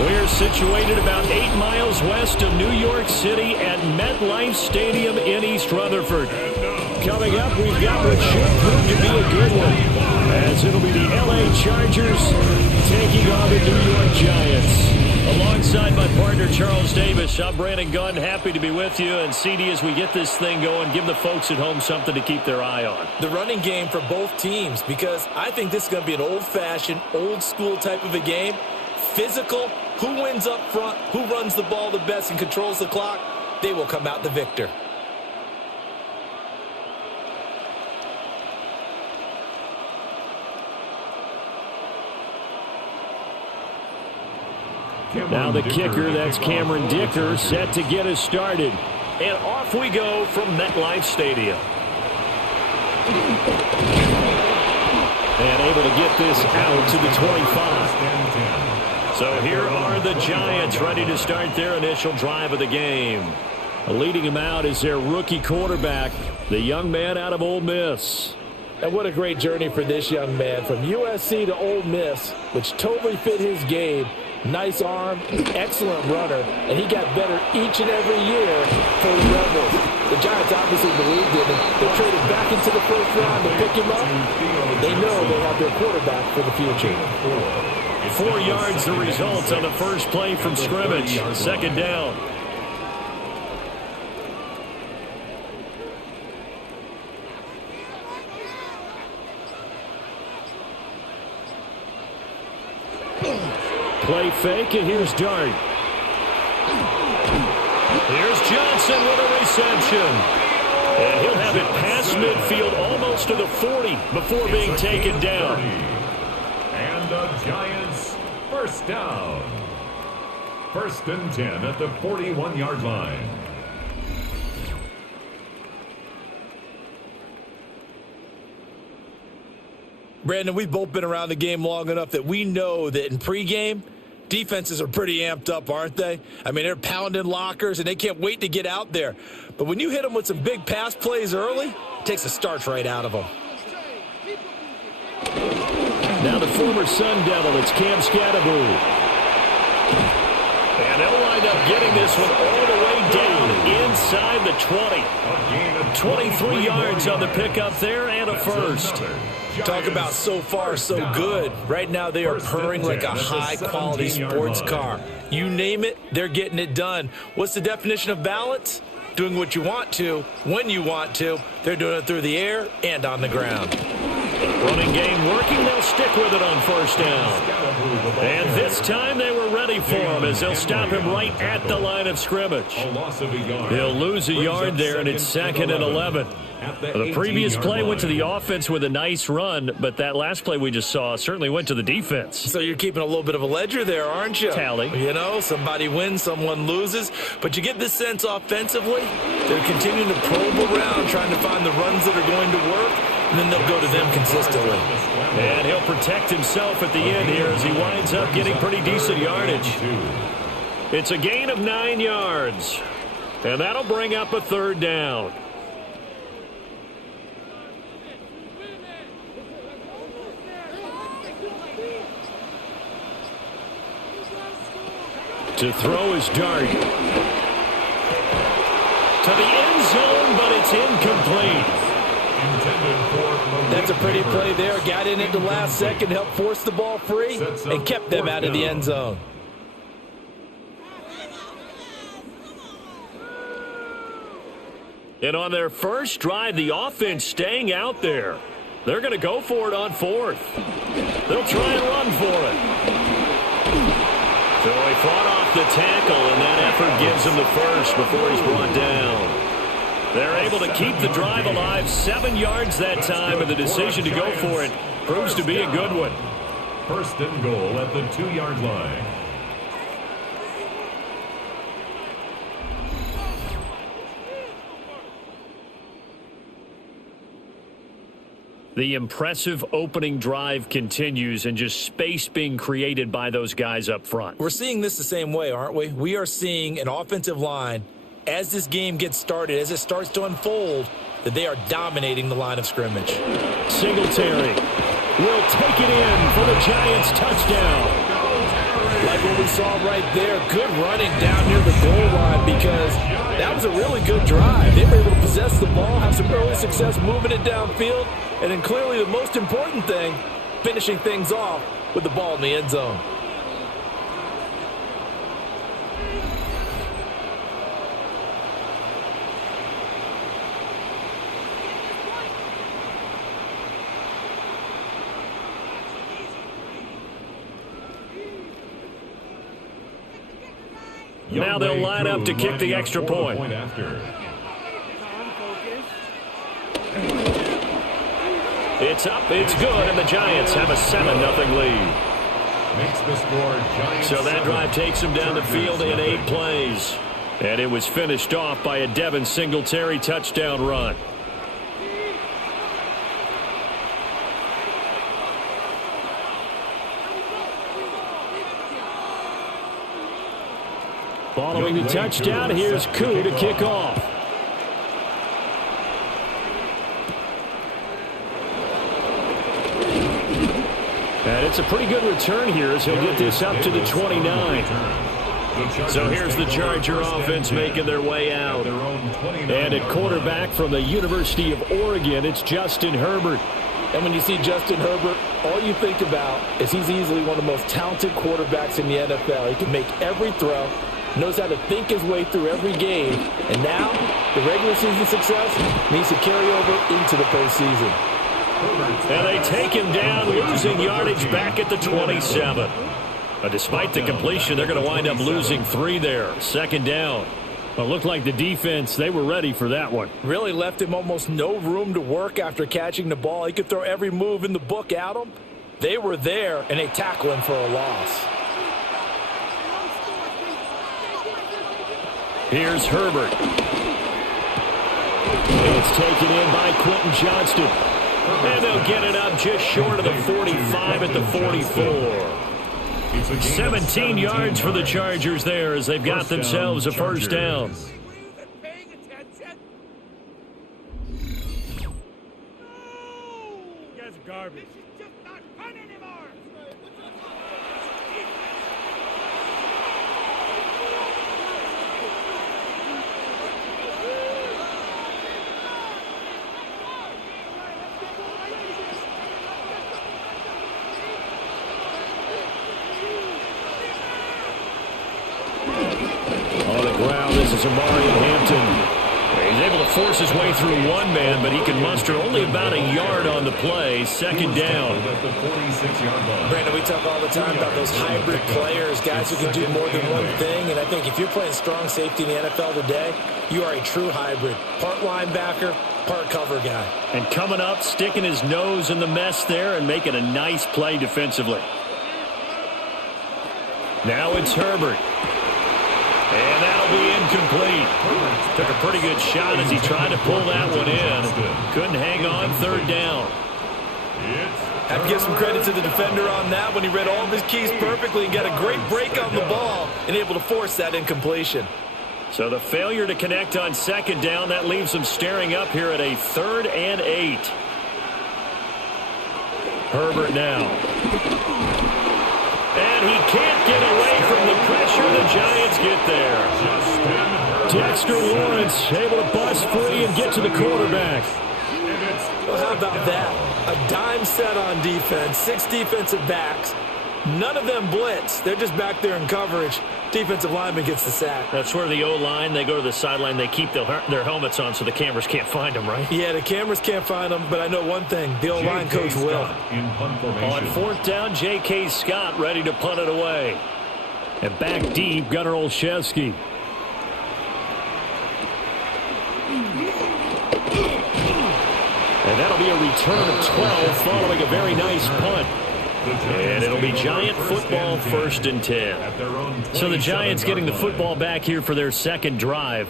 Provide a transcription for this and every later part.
We're situated about 8 miles west of New York City at MetLife Stadium in East Rutherford. Coming up, we've got what should prove to be a good one, as it'll be the L.A. Chargers taking on the New York Giants. Alongside my partner, Charles Davis, I'm Brandon Gunn, happy to be with you. And CD, as we get this thing going, give the folks at home something to keep their eye on. The running game for both teams, because I think this is going to be an old-fashioned, old-school type of a game. Physical, who wins up front, who runs the ball the best and controls the clock, they will come out the victor. Now the kicker, that's Cameron Dicker, set to get us started. And off we go from MetLife Stadium. And able to get this out to the 25. So here are the Giants ready to start their initial drive of the game. Leading them out is their rookie quarterback, the young man out of Ole Miss. And what a great journey for this young man. From USC to Ole Miss, which totally fit his game. Nice arm, excellent runner, and he got better each and every year for the Rebels. The Giants obviously believed in him. They traded back into the first round to pick him up. They know they have their quarterback for the future. 4 yards the result on the first play from scrimmage. Second down. Play fake, and here's Dart. Here's Jaxson with a reception. And he'll have it past midfield, almost to the 40, before being taken down. And the Giants, first down. 1st and 10 at the 41-yard line. Brandon, we've both been around the game long enough that we know that in pregame, defenses are pretty amped up, aren't they? I mean, they're pounding lockers, and they can't wait to get out there. But when you hit them with some big pass plays early, it takes the starch right out of them. Now the former Sun Devil, it's Cam Scatterbroo. And they'll wind up getting this one all the way down inside the 20. 23 yards on the pickup there and a first. Talk about so far so good. Right now they are purring like a high-quality sports car. You name it, they're getting it done. What's the definition of balance? Doing what you want to, when you want to. They're doing it through the air and on the ground. Running game working, they'll stick with it on first down. And this time they were ready for him as they'll stop him right at the line of scrimmage. He'll lose a yard there, and it's 2nd and 11. The previous play went to the offense with a nice run, but that last play we just saw certainly went to the defense. So you're keeping a little bit of a ledger there, aren't you? Tally. You know, somebody wins, someone loses. But you get this sense offensively, they're continuing to probe around, trying to find the runs that are going to work, and then they'll go to them consistently. And he'll protect himself at the end here as he winds up getting pretty decent yardage. It's a gain of 9 yards, and that'll bring up a 3rd down. To throw is Dart. To the end zone, but it's incomplete. That's a pretty play there. Got in at the last second, helped force the ball free, and kept them out of the end zone. And on their first drive, the offense staying out there. They're going to go for it on 4th. They'll try and run for it. So he fought off the tackle, and that effort gives him the first before he's brought down. They're able to keep the drive alive, 7 yards that time, and the decision to go for it proves to be a good one. 1st and goal at the 2-yard line. The impressive opening drive continues, and just space being created by those guys up front. We're seeing this the same way, aren't we? We are seeing an offensive line, as this game gets started, as it starts to unfold, that they are dominating the line of scrimmage. Singletary will take it in for the Giants touchdown. Like what we saw right there, good running down near the goal line because that was a really good drive. They were able to possess the ball, have some early success moving it downfield, and then clearly the most important thing, finishing things off with the ball in the end zone. Now they'll line up to kick the extra point. It's up, it's good, and the Giants have a 7-0 lead. Makes the score Giants. So that drive takes them down the field in 8 plays. And it was finished off by a Devin Singletary touchdown run. Following the touchdown, here's Koo to kick off. And it's a pretty good return here as he'll get this up to the 29. So here's the Charger offense making their way out. And at quarterback from the University of Oregon, it's Justin Herbert. And when you see Justin Herbert, all you think about is he's easily one of the most talented quarterbacks in the NFL. He can make every throw, knows how to think his way through every game, and now the regular season success needs to carry over into the postseason. And they take him down, losing yardage back at the 27. But despite the completion, they're going to wind up losing 3 there. Second down. Well, it looked like the defense, they were ready for that one. Really left him almost no room to work after catching the ball. He could throw every move in the book at him. They were there, and they tackle him for a loss. Here's Herbert. It's taken in by Quentin Johnston. And they'll get it up just short of the 45 at the 44. 17 yards for the Chargers there as they've got themselves a first down. You guys are garbage. This is just not fun anymore. On the ground, this is Amari Hampton. He's able to force his way through one man, but he can muster only about a yard on the play. Second down. Brandon, we talk all the time about those hybrid players, guys who can do more than one thing, and I think if you're playing strong safety in the NFL today, you are a true hybrid. Part linebacker, part cover guy. And coming up, sticking his nose in the mess there and making a nice play defensively. Now it's Herbert. And that'll be incomplete. Took a pretty good shot as he tried to pull that one in. Couldn't hang on. Third down. Have to give some credit to the defender on that when he read all of his keys perfectly and got a great break on the ball and able to force that incompletion. So the failure to connect on second down, that leaves them staring up here at a 3rd and 8. Herbert now. And he can't get away from the pressure. The Giants get there. Dexter Lawrence able to bust free and get to the quarterback. Well, how about that? A dime set on defense, 6 defensive backs. None of them blitz. They're just back there in coverage. Defensive lineman gets the sack. That's where the O-line, they go to the sideline, they keep their helmets on so the cameras can't find them, right? Yeah, the cameras can't find them, but I know one thing. The O-line coach will. On 4th down, J.K. Scott ready to punt it away. And back deep, Gunnar Olszewski. And that'll be a return of 12 following a very nice punt. And it'll be Giant football, 1st and 10. So the Giants getting the football back here for their second drive.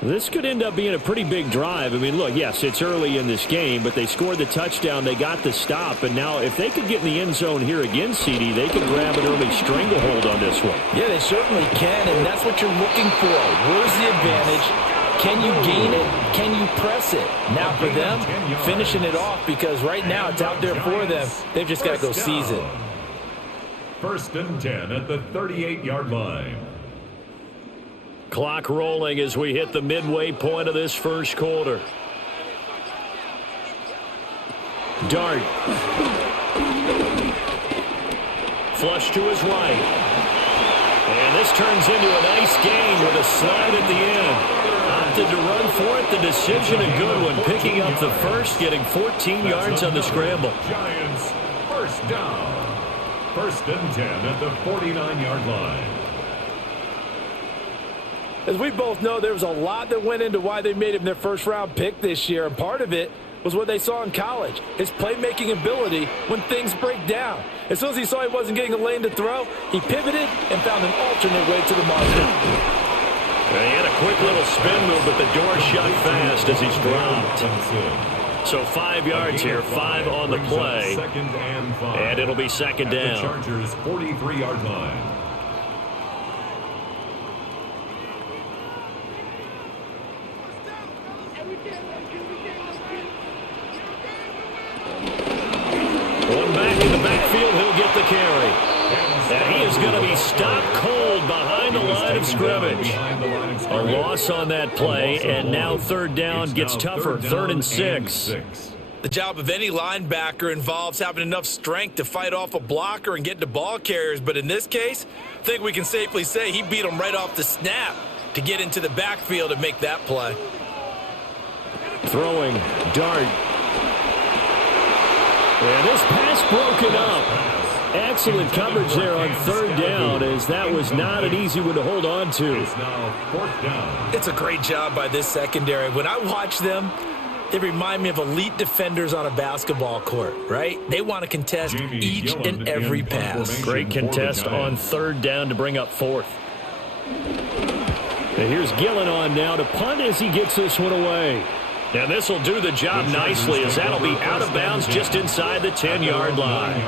This could end up being a pretty big drive. I mean, look, yes, it's early in this game, but they scored the touchdown. They got the stop. And now if they could get in the end zone here again, CD, they could grab an early stranglehold on this one. Yeah, they certainly can, and that's what you're looking for. Where's the advantage? Can you gain it? Can you press it? Now for them, finishing it off because right now it's out there for them. They've just got to go seize it. First and 10 at the 38-yard line. Clock rolling as we hit the midway point of this first quarter. Dart. Flush to his right. And this turns into a nice gain with a slide at the end. Opted to run for it. The decision a good one. Picking up the first, getting 14 yards on the scramble. Giants first down. First and 10 at the 49-yard line. As we both know, there was a lot that went into why they made him their first-round pick this year, and part of it was what they saw in college, his playmaking ability when things break down. As soon as he saw he wasn't getting a lane to throw, he pivoted and found an alternate way to the market. He had a quick little spin move, but the door shut fast as he's dropped. So 5 yards here, 5 on the play, and it'll be second down. The Chargers' 43-yard line. One back in the backfield, he'll get the carry. And he is going to be stopped cold behind the line of scrimmage. A loss on that play, and now third down gets tougher, 3rd and 6. The job of any linebacker involves having enough strength to fight off a blocker and get to ball carriers, but in this case, I think we can safely say he beat him right off the snap to get into the backfield and make that play. Throwing, Dart. And this pass broken up. Excellent coverage there on third down, as that was not an easy one to hold on to. It's now 4th down. It's a great job by this secondary. When I watch them, they remind me of elite defenders on a basketball court, right? They want to contest each and every pass. Great contest on third down to bring up 4th. And here's Gillen on now to punt as he gets this one away. Now this will do the job nicely, as that'll be out of bounds just inside the 10-yard line.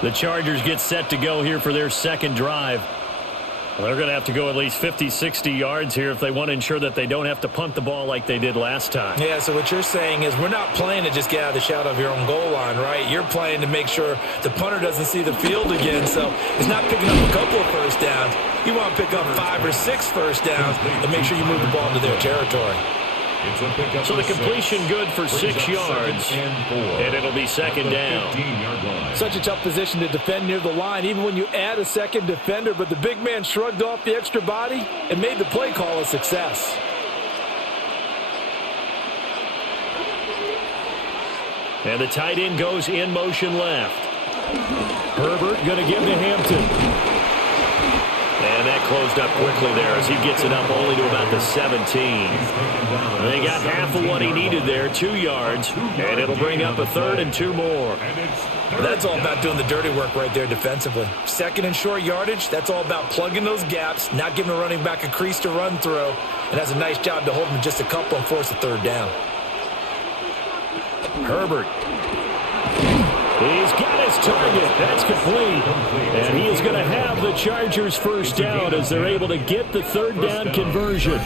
The Chargers get set to go here for their second drive. Well, they're going to have to go at least 50, 60 yards here if they want to ensure that they don't have to punt the ball like they did last time. Yeah, so what you're saying is we're not playing to just get out of the shadow of your own goal line, right? You're playing to make sure the punter doesn't see the field again. So it's not picking up a couple of first downs. You want to pick up 5 or 6 first downs and make sure you move the ball into their territory. So the completion good for 6 yards, and it'll be second down. Such a tough position to defend near the line, even when you add a second defender, but the big man shrugged off the extra body and made the play call a success. And the tight end goes in motion left. Herbert going to give to Hampton. And that closed up quickly there as he gets it up only to about the 17. They got half of what he needed there, 2 yards, and it'll bring up a 3rd and 2 more. That's all about doing the dirty work right there defensively. Second and short yardage, that's all about plugging those gaps, not giving a running back a crease to run through, and has a nice job to hold him just a couple and force a 3rd down. Herbert. He's got his target. That's complete. And he is going to have the Chargers first down as they're able to get the 3rd down conversion.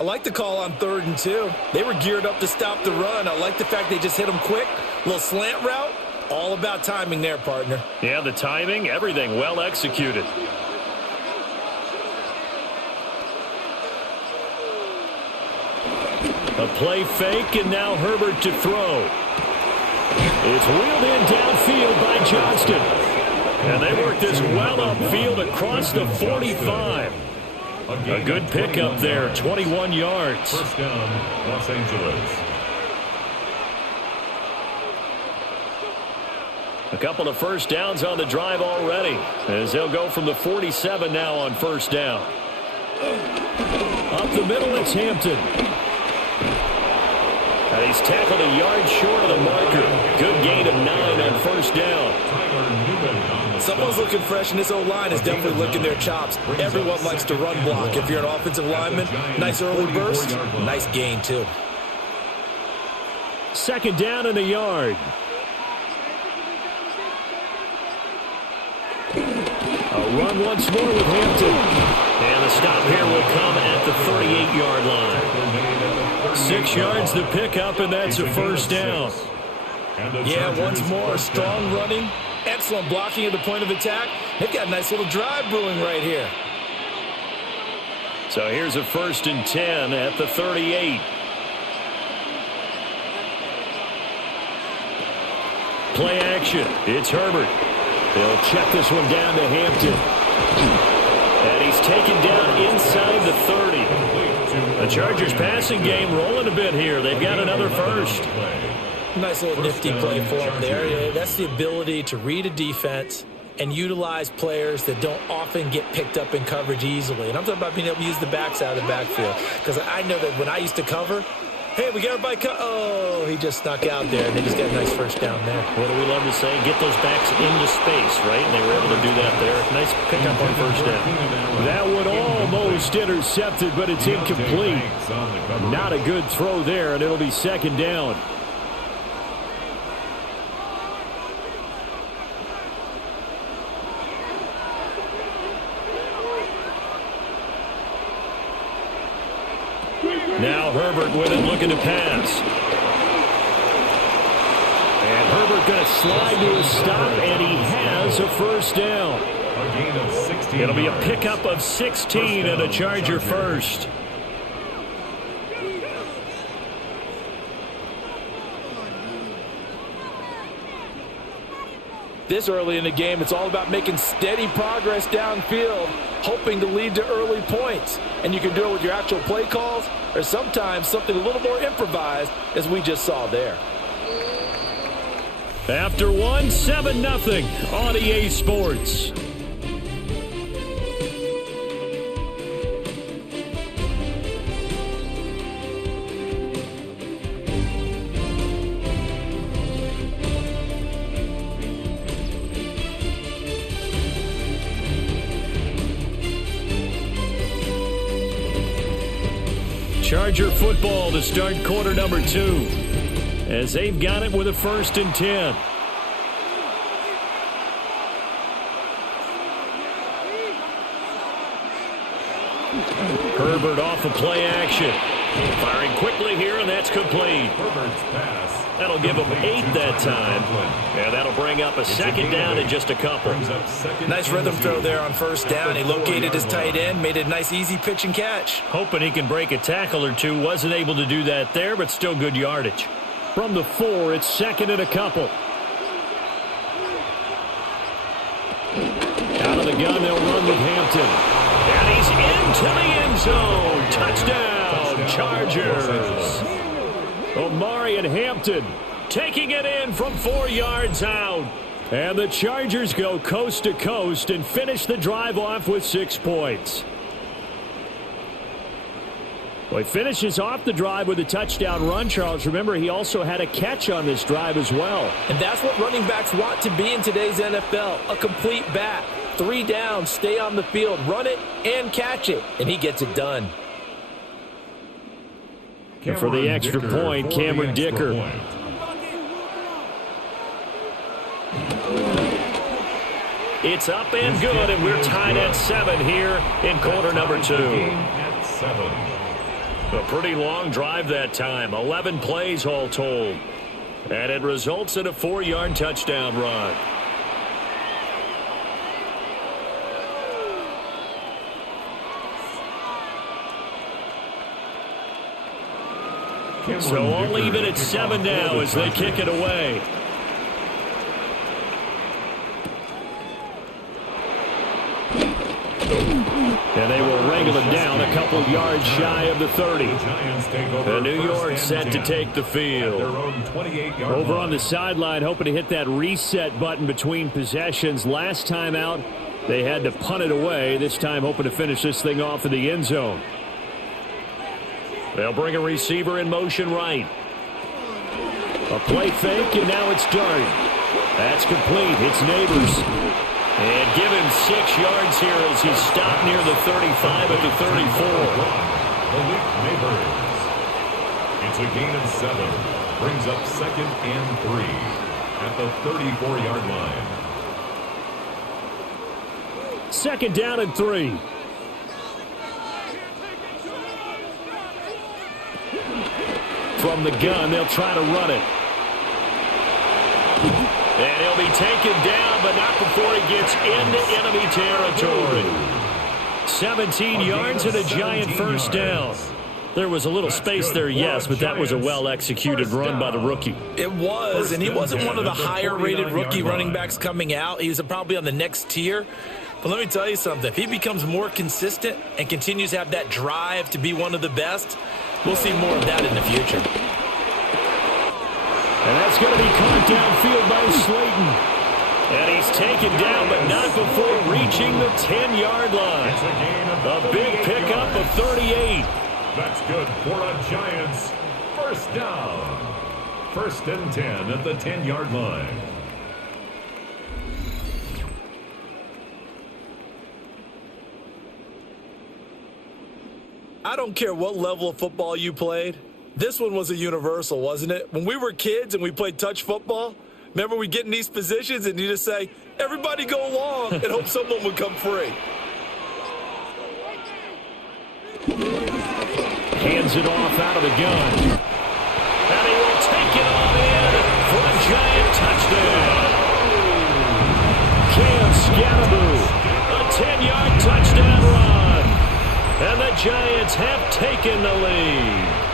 I like the call on 3rd and 2. They were geared up to stop the run. I like the fact they just hit them quick. A little slant route. All about timing there, partner. Yeah, the timing, everything well executed. A play fake, and now Herbert to throw. It's wheeled in downfield by Johnston. And they work this well upfield across the 45. A good pickup there, 21 yards. First down, Los Angeles. A couple of first downs on the drive already, as they'll go from the 47 now on first down. Up the middle, it's Hampton. And he's tackled a yard short of the marker. Good gain of 9 on first down. Someone's looking fresh, and this O-line is definitely licking their chops. Everyone likes to run block. If you're an offensive lineman, nice early burst, nice gain too. Second down in the yard. A run once more with Hampton. And the stop here will come at the 6 yards the pickup, and that's a first down. Yeah, once more, strong running, excellent blocking at the point of attack. They've got a nice little drive brewing right here. So here's a 1st and 10 at the 38. Play action. It's Herbert. They'll check this one down to Hampton. And he's taken down inside the 30. The Chargers passing game rolling a bit here. They've got another first. Nice little nifty play for him there. Yeah, that's the ability to read a defense and utilize players that don't often get picked up in coverage easily. And I'm talking about being able to use the backs out of the backfield. Because I know that when I used to cover, hey, we got everybody oh, he just snuck out there, and they just got a nice first down there. What do we love to say? Get those backs into space, right? And they were able to do that there. Nice pickup on first down. That one almost intercepted, but it's incomplete. Not a good throw there, and it'll be 2nd down. Now Herbert with it, looking to pass. And Herbert going to slide to a stop, and he has a first down. It'll be a pickup of 16 and a Charger first. This early in the game, it's all about making steady progress downfield, hoping to lead to early points. And you can do it with your actual play calls or sometimes something a little more improvised, as we just saw there. After one, 7-0 on EA Sports. Charger football to start quarter number 2. As they've got it with a 1st and 10. Herbert off of play action. Firing quickly here, and that's complete. Herbert's pass. That'll give him 8 that time. And that'll bring up a 2nd down in just a couple. Nice rhythm throw there on first down. He located his tight end, made it a nice, easy pitch and catch. Hoping he can break a tackle or two. Wasn't able to do that there, but still good yardage. From the 4, it's 2nd and a couple. Out of the gun, they'll run with Hampton. And he's into the end zone. Touchdown, Chargers. Omari and Hampton taking it in from 4 yards out. And the Chargers go coast to coast and finish the drive off with 6 points. Well, he finishes off the drive with a touchdown run, Charles. Remember, he also had a catch on this drive as well. And that's what running backs want to be in today's NFL, a complete back. 3 downs, stay on the field, run it, and catch it. And he gets it done. And for the extra point, Cameron Dicker. It's up and good, and we're tied at 7 here in quarter number 2. A pretty long drive that time, 11 plays all told. And it results in a 4-yard touchdown run. So only even at 7 now as they kick it away. And they will wrangle it down a couple yards shy of the 30. And New York set to take the field. Over on the sideline, hoping to hit that reset button between possessions. Last time out, they had to punt it away. This time, hoping to finish this thing off in the end zone. They'll bring a receiver in motion right. A play fake, and now it's Dart. That's complete. It's Neighbors. And give him 6 yards here as he's stopped near the 35 at the 34. Malik Neighbors. It's a gain of 7. Brings up 2nd and 3 at the 34-yard line. 2nd down and 3. From the gun, they'll try to run it. And he'll be taken down, but not before he gets into enemy territory. 17 yards and a giant first down. There was a little space there, yes, but that was a well-executed run by the rookie. It was, and he wasn't one of the higher-rated rookie running backs coming out. He was probably on the next tier. But let me tell you something. If he becomes more consistent and continues to have that drive to be one of the best, we'll see more of that in the future. And that's going to be caught downfield by Slayton. And he's taken down, but not before reaching the 10-yard line. A big pickup of 38. That's good for a Giants first down. 1st and 10 at the 10-yard line. I don't care what level of football you played. This one was a universal, wasn't it? When we were kids and we played touch football, remember we get in these positions and you just say, everybody go long and hope someone would come free. Hands it off out of the gun. And he will take it on in for a giant touchdown. Cam Scatteroo, a 10-yard touchdown run. And the Giants have taken the lead.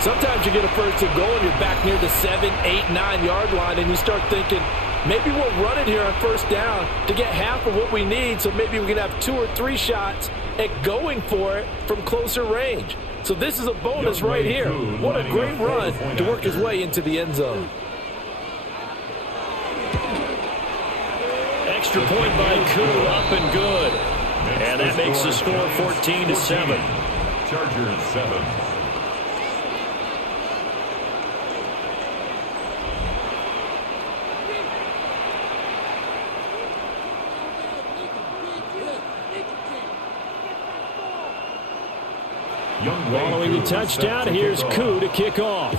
Sometimes you get a first and goal and you're back near the 7, 8, 9-yard line and you start thinking, maybe we'll run it here on first down to get half of what we need, so maybe we can have 2 or 3 shots at going for it from closer range. So this is a bonus right here. What a great run to work his way into the end zone. Extra point by Koo, up and good. And that makes the score 14-7. Chargers 7. Following the touchdown, here's Koo to kick off.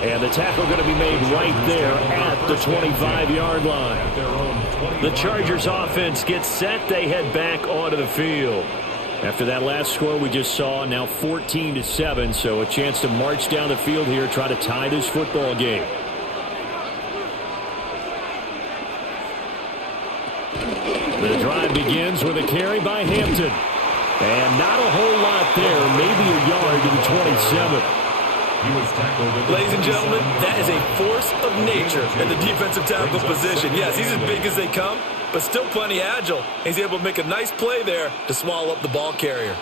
And the tackle going to be made right there at the 25-yard line. The Chargers offense gets set. They head back onto the field. After that last score we just saw, now 14-7, so a chance to march down the field here, try to tie this football game. The drive begins with a carry by Hampton. And not a whole lot there, maybe a yard to the 27. Ladies and gentlemen, that is a force of nature in the defensive tackle position. Yes, he's as big as they come, but still plenty agile. He's able to make a nice play there to swallow up the ball carrier.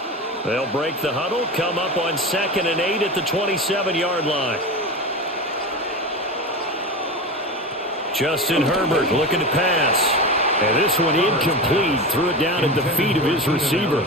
They'll break the huddle, come up on 2nd and 8 at the 27-yard line. Justin Herbert looking to pass. And this one incomplete. Threw it down at the feet of his receiver.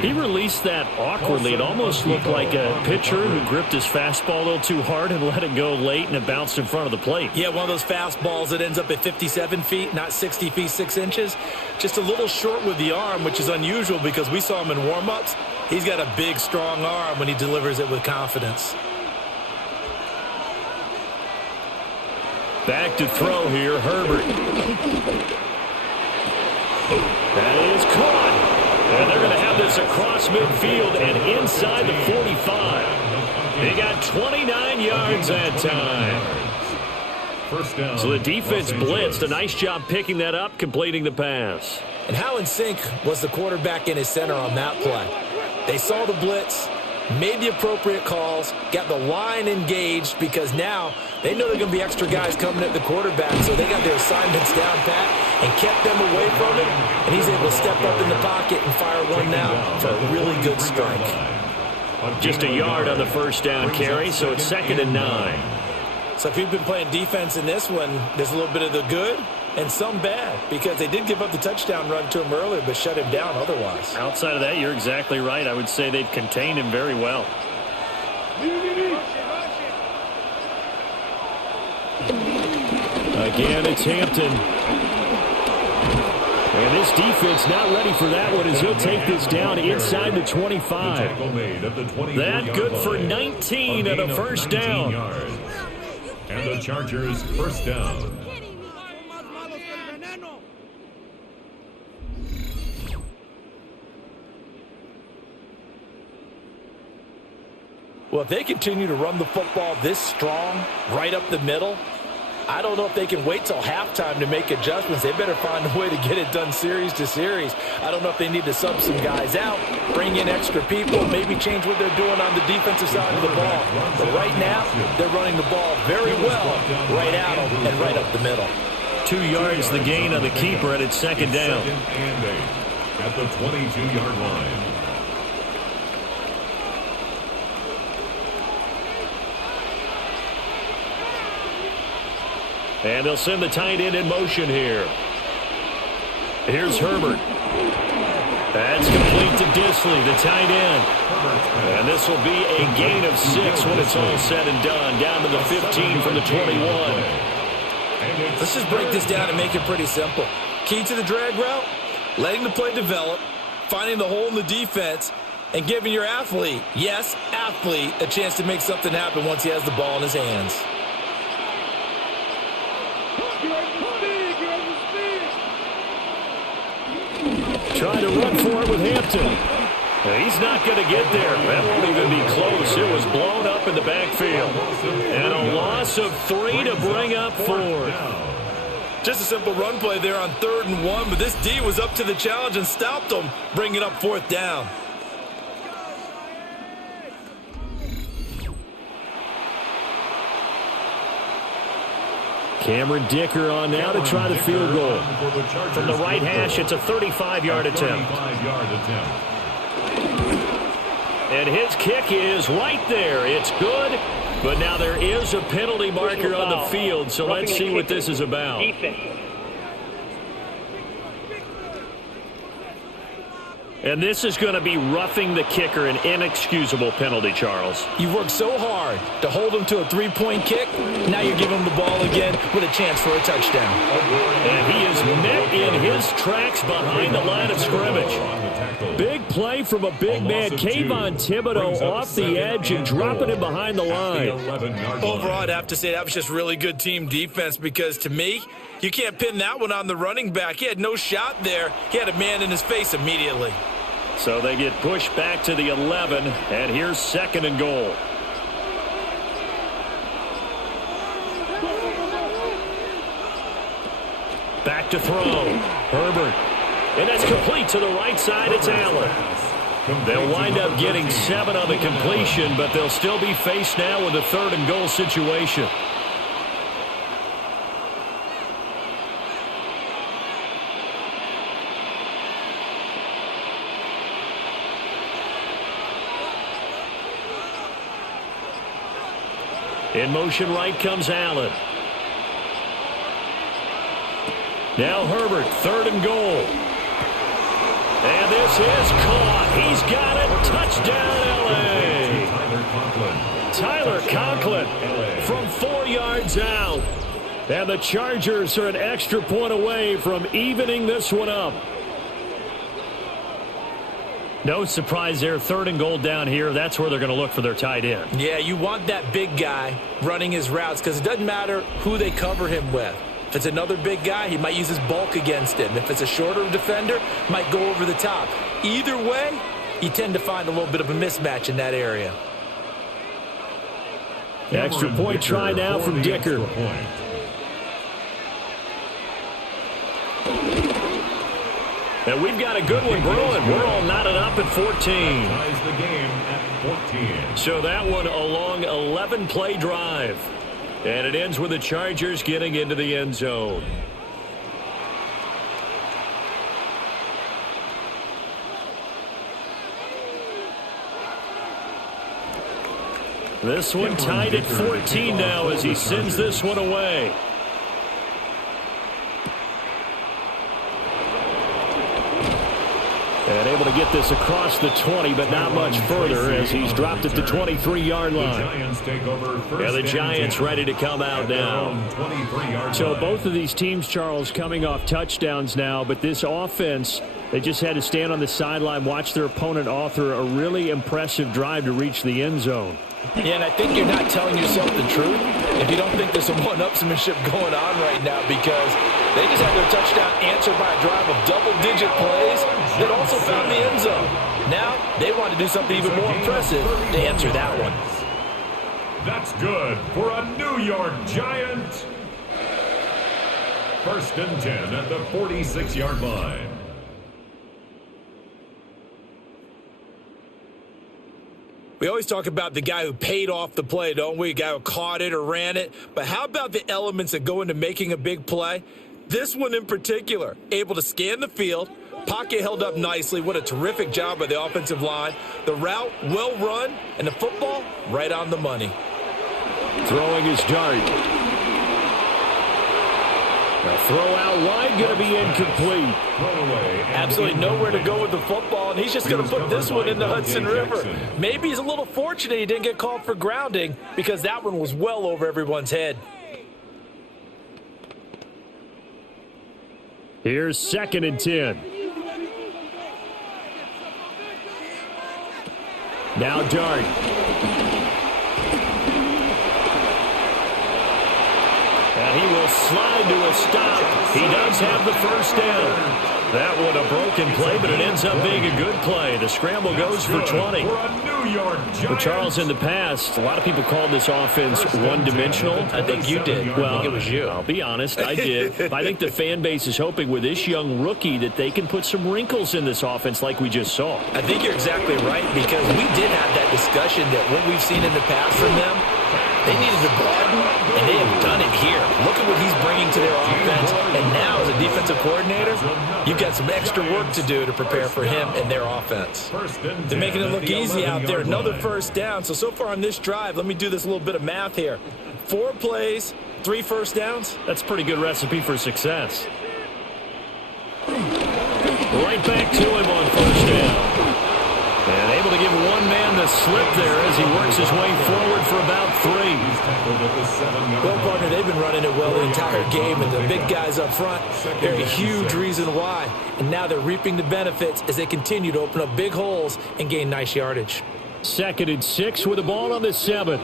He released that awkwardly. It almost looked like a pitcher who gripped his fastball a little too hard and let it go late, and it bounced in front of the plate. Yeah, one of those fastballs that ends up at 57 feet, not 60 feet, 6 inches. Just a little short with the arm, which is unusual because we saw him in warm-ups. He's got a big, strong arm when he delivers it with confidence. Back to throw here, Herbert. That is caught. And they're going to have this across midfield and inside the 45. They got 29 yards that time. So the defense blitzed. A nice job picking that up, completing the pass. And how in sync was the quarterback in his center on that play? They saw the blitz, made the appropriate calls, got the line engaged because now they know there are going to be extra guys coming at the quarterback, so they got their assignments down pat and kept them away from it, and he's able to step up in the pocket and fire one now for a really good strike. Just a yard on the first down carry, so it's 2nd and 9. So if you've been playing defense in this one, there's a little bit of the good and some bad because they did give up the touchdown run to him earlier but shut him down otherwise. Outside of that, you're exactly right. I would say they've contained him very well. Again, it's Hampton. And this defense not ready for that one as he'll take this down inside the 25. That good for 19 and a first down. And the Chargers first down. Well, if they continue to run the football this strong, right up the middle, I don't know if they can wait till halftime to make adjustments. They better find a way to get it done series to series. I don't know if they need to sub some guys out, bring in extra people, maybe change what they're doing on the defensive side of the ball. But right now, they're running the ball very well right at them and right up the middle. 2 yards the gain on the keeper, and it's second down. Second and 8 at the 22-yard line. And they'll send the tight end in motion here. Here's Herbert. That's complete to Disley, the tight end. And this will be a gain of 6 when it's all said and done. Down to the 15 from the 21. Let's just break this down and make it pretty simple. Key to the drag route, letting the play develop, finding the hole in the defense, and giving your athlete, yes, athlete, a chance to make something happen once he has the ball in his hands. Trying to run for it with Hampton. He's not going to get there. That won't even be close. It was blown up in the backfield. And a loss of 3 to bring up 4. Just a simple run play there on 3rd and 1, but this D was up to the challenge and stopped them, bringing up 4th down. Cameron Dicker on now to try the field goal. From the right hash, it's a 35-yard attempt. And his kick is right there. It's good, but now there is a penalty marker on the field, so let's see what this is about. And this is going to be roughing the kicker, an inexcusable penalty, Charles. You've worked so hard to hold him to a 3-point kick. Now you're giving him the ball again with a chance for a touchdown. And he is met in his tracks behind the line of scrimmage. Big play from a big man, Kayvon Thibodeau, off the edge and dropping him behind the line. Overall, I'd have to say that was just really good team defense because, to me, you can't pin that one on the running back. He had no shot there. He had a man in his face immediately. So they get pushed back to the 11, and here's 2nd and goal. Back to throw. Herbert. And that's complete to the right side. It's Allen. They'll wind up getting 7 on the completion, but they'll still be faced now with a 3rd and goal situation. In motion right comes Allen. Now Herbert, 3rd and goal. And this is caught. He's got it. Touchdown, L.A. Tyler Conklin from 4 yards out. And the Chargers are an extra point away from evening this one up. No surprise there, 3rd and goal down here. That's where they're going to look for their tight end. Yeah, you want that big guy running his routes because it doesn't matter who they cover him with. If it's another big guy, he might use his bulk against him. If it's a shorter defender, might go over the top. Either way, you tend to find a little bit of a mismatch in that area. Extra point try now from Dicker. And we've got a good one brewing. We're all knotted up at 14. So that one a long 11-play drive. And it ends with the Chargers getting into the end zone. This one tied at 14 now as he sends this one away. And able to get this across the 20, but not much further as he's dropped at the 23-yard line. And the Giants ready to come out now. So both of these teams, Charles, coming off touchdowns now, but this offense, they just had to stand on the sideline, watch their opponent author a really impressive drive to reach the end zone. Yeah, and I think you're not telling yourself the truth if you don't think there's some one-upsmanship going on right now because they just had their touchdown answered by a drive of double-digit plays that also found the end zone. Now they want to do something even more impressive to answer that one. That's good for a New York Giant. 1st and 10 at the 46-yard line. We always talk about the guy who paid off the play, don't we? The guy who caught it or ran it. But how about the elements that go into making a big play? This one in particular, able to scan the field, pocket held up nicely. What a terrific job by the offensive line. The route, well run, and the football, right on the money. Throwing his dart. The throw out wide, going to be incomplete. Absolutely nowhere to go with the football, and he's just going to put this one in the Hudson River. Maybe he's a little fortunate he didn't get called for grounding because that one was well over everyone's head. Here's 2nd and 10. Now Dart. And he will slide to a stop. He does have the first down. That one a broken play, but it ends up being a good play. The scramble goes for 20. Well, Charles, in the past, a lot of people called this offense one-dimensional. I think you did. Well, I think it was you. I'll be honest, I did. I think the fan base is hoping with this young rookie that they can put some wrinkles in this offense like we just saw. I think you're exactly right because we did have that discussion that what we've seen in the past from them, they needed to broaden, and they have done it here. Look at what he's bringing to their offense, and now as a defensive coordinator, you've got some extra work to do to prepare for him and their offense. They're making it look easy out there. Another first down. So far on this drive, let me do this little bit of math here. 4 plays, 3 first downs. That's a pretty good recipe for success. Right back to him on first down. And able to give one man the slip there as he works his way forward for about 3. Well, partner, they've been running it well the entire game, and the big guys up front, they're a huge reason why. And now they're reaping the benefits as they continue to open up big holes and gain nice yardage. 2nd and 6 with the ball on the 7.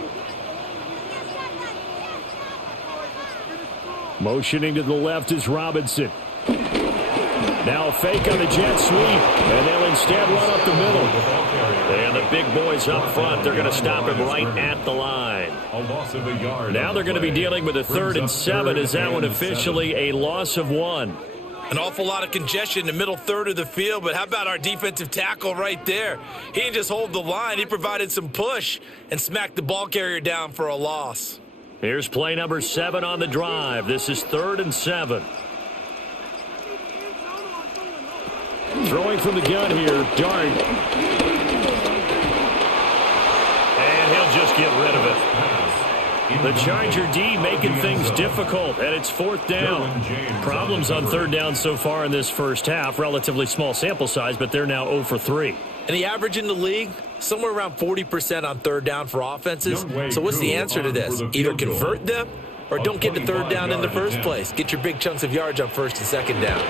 Motioning to the left is Robinson. Now a fake on the jet sweep, and they'll instead run up the middle. And the big boys up front, they're going to stop him right at the line. Now they're going to be dealing with a 3rd and 7. Is that one officially a loss of 1? An awful lot of congestion in the middle third of the field, but how about our defensive tackle right there? He didn't just hold the line. He provided some push and smacked the ball carrier down for a loss. Here's play number 7 on the drive. This is 3rd and 7. Throwing from the gun here, Dart. And he'll just get rid of it. The Charger D making things difficult, and it's 4th down. Problems on 3rd down so far in this first half. Relatively small sample size, but they're now 0 for 3. And the average in the league, somewhere around 40% on 3rd down for offenses. So what's the answer to this? Either convert them or don't get the 3rd down in the first place. Get your big chunks of yards on 1st and 2nd down.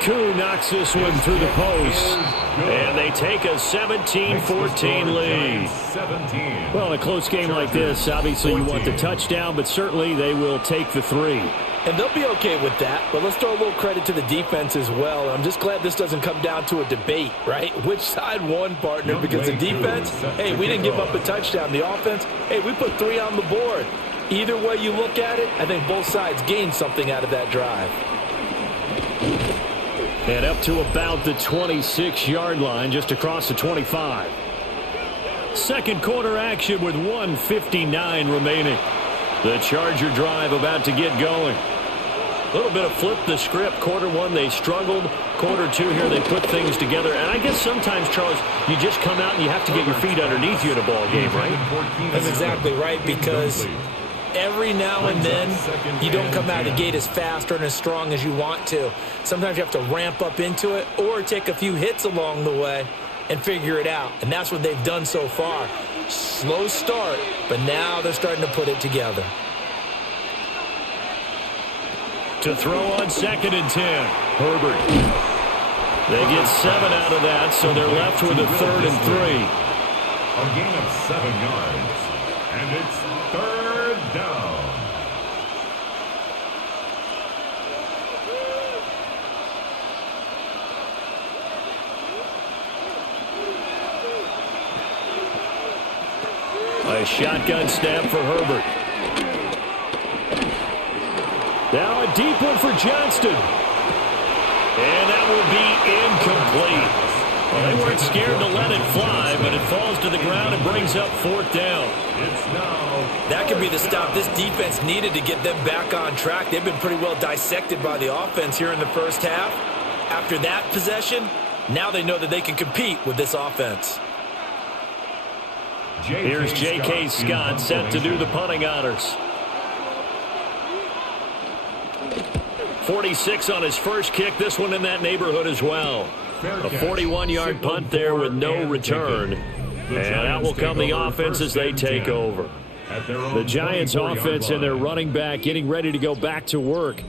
Koo knocks this one through the post, and they take a 17-14 lead. Well, in a close game like this, obviously you want the touchdown, but certainly they will take the 3. And they'll be okay with that, but let's throw a little credit to the defense as well. I'm just glad this doesn't come down to a debate, right? Which side won, partner? Because the defense, hey, we didn't give up a touchdown. The offense, hey, we put 3 on the board. Either way you look at it, I think both sides gained something out of that drive. And up to about the 26-yard line, just across the 25. Second quarter action with 1:59 remaining. The Charger drive about to get going. A little bit of flip the script. Quarter 1, they struggled. Quarter 2 here, they put things together. And I guess sometimes, Charles, you just come out and you have to get your feet underneath you in a ball game, right? That's exactly right, because every now and then, you don't come out of the gate as fast or as strong as you want to. Sometimes you have to ramp up into it or take a few hits along the way and figure it out. And that's what they've done so far. Slow start, but now they're starting to put it together. To throw on 2nd and 10, Herbert. They get 7 out of that, so they're left with a 3rd and 3. A gain of 7 yards, and it's 3rd down. A A shotgun snap for Herbert. Now a deep one for Johnston. And that will be incomplete. Well, they weren't scared to let it fly, but it falls to the ground and brings up 4th down. That could be the stop this defense needed to get them back on track. They've been pretty well dissected by the offense here in the first half. After that possession, now they know that they can compete with this offense. Here's J.K. Scott set to do the punting honors. 46 on his first kick. This one in that neighborhood as well. A 41-yard punt there with no return. And out will come the offense as they take over. The Giants offense and their running back getting ready to go back to work.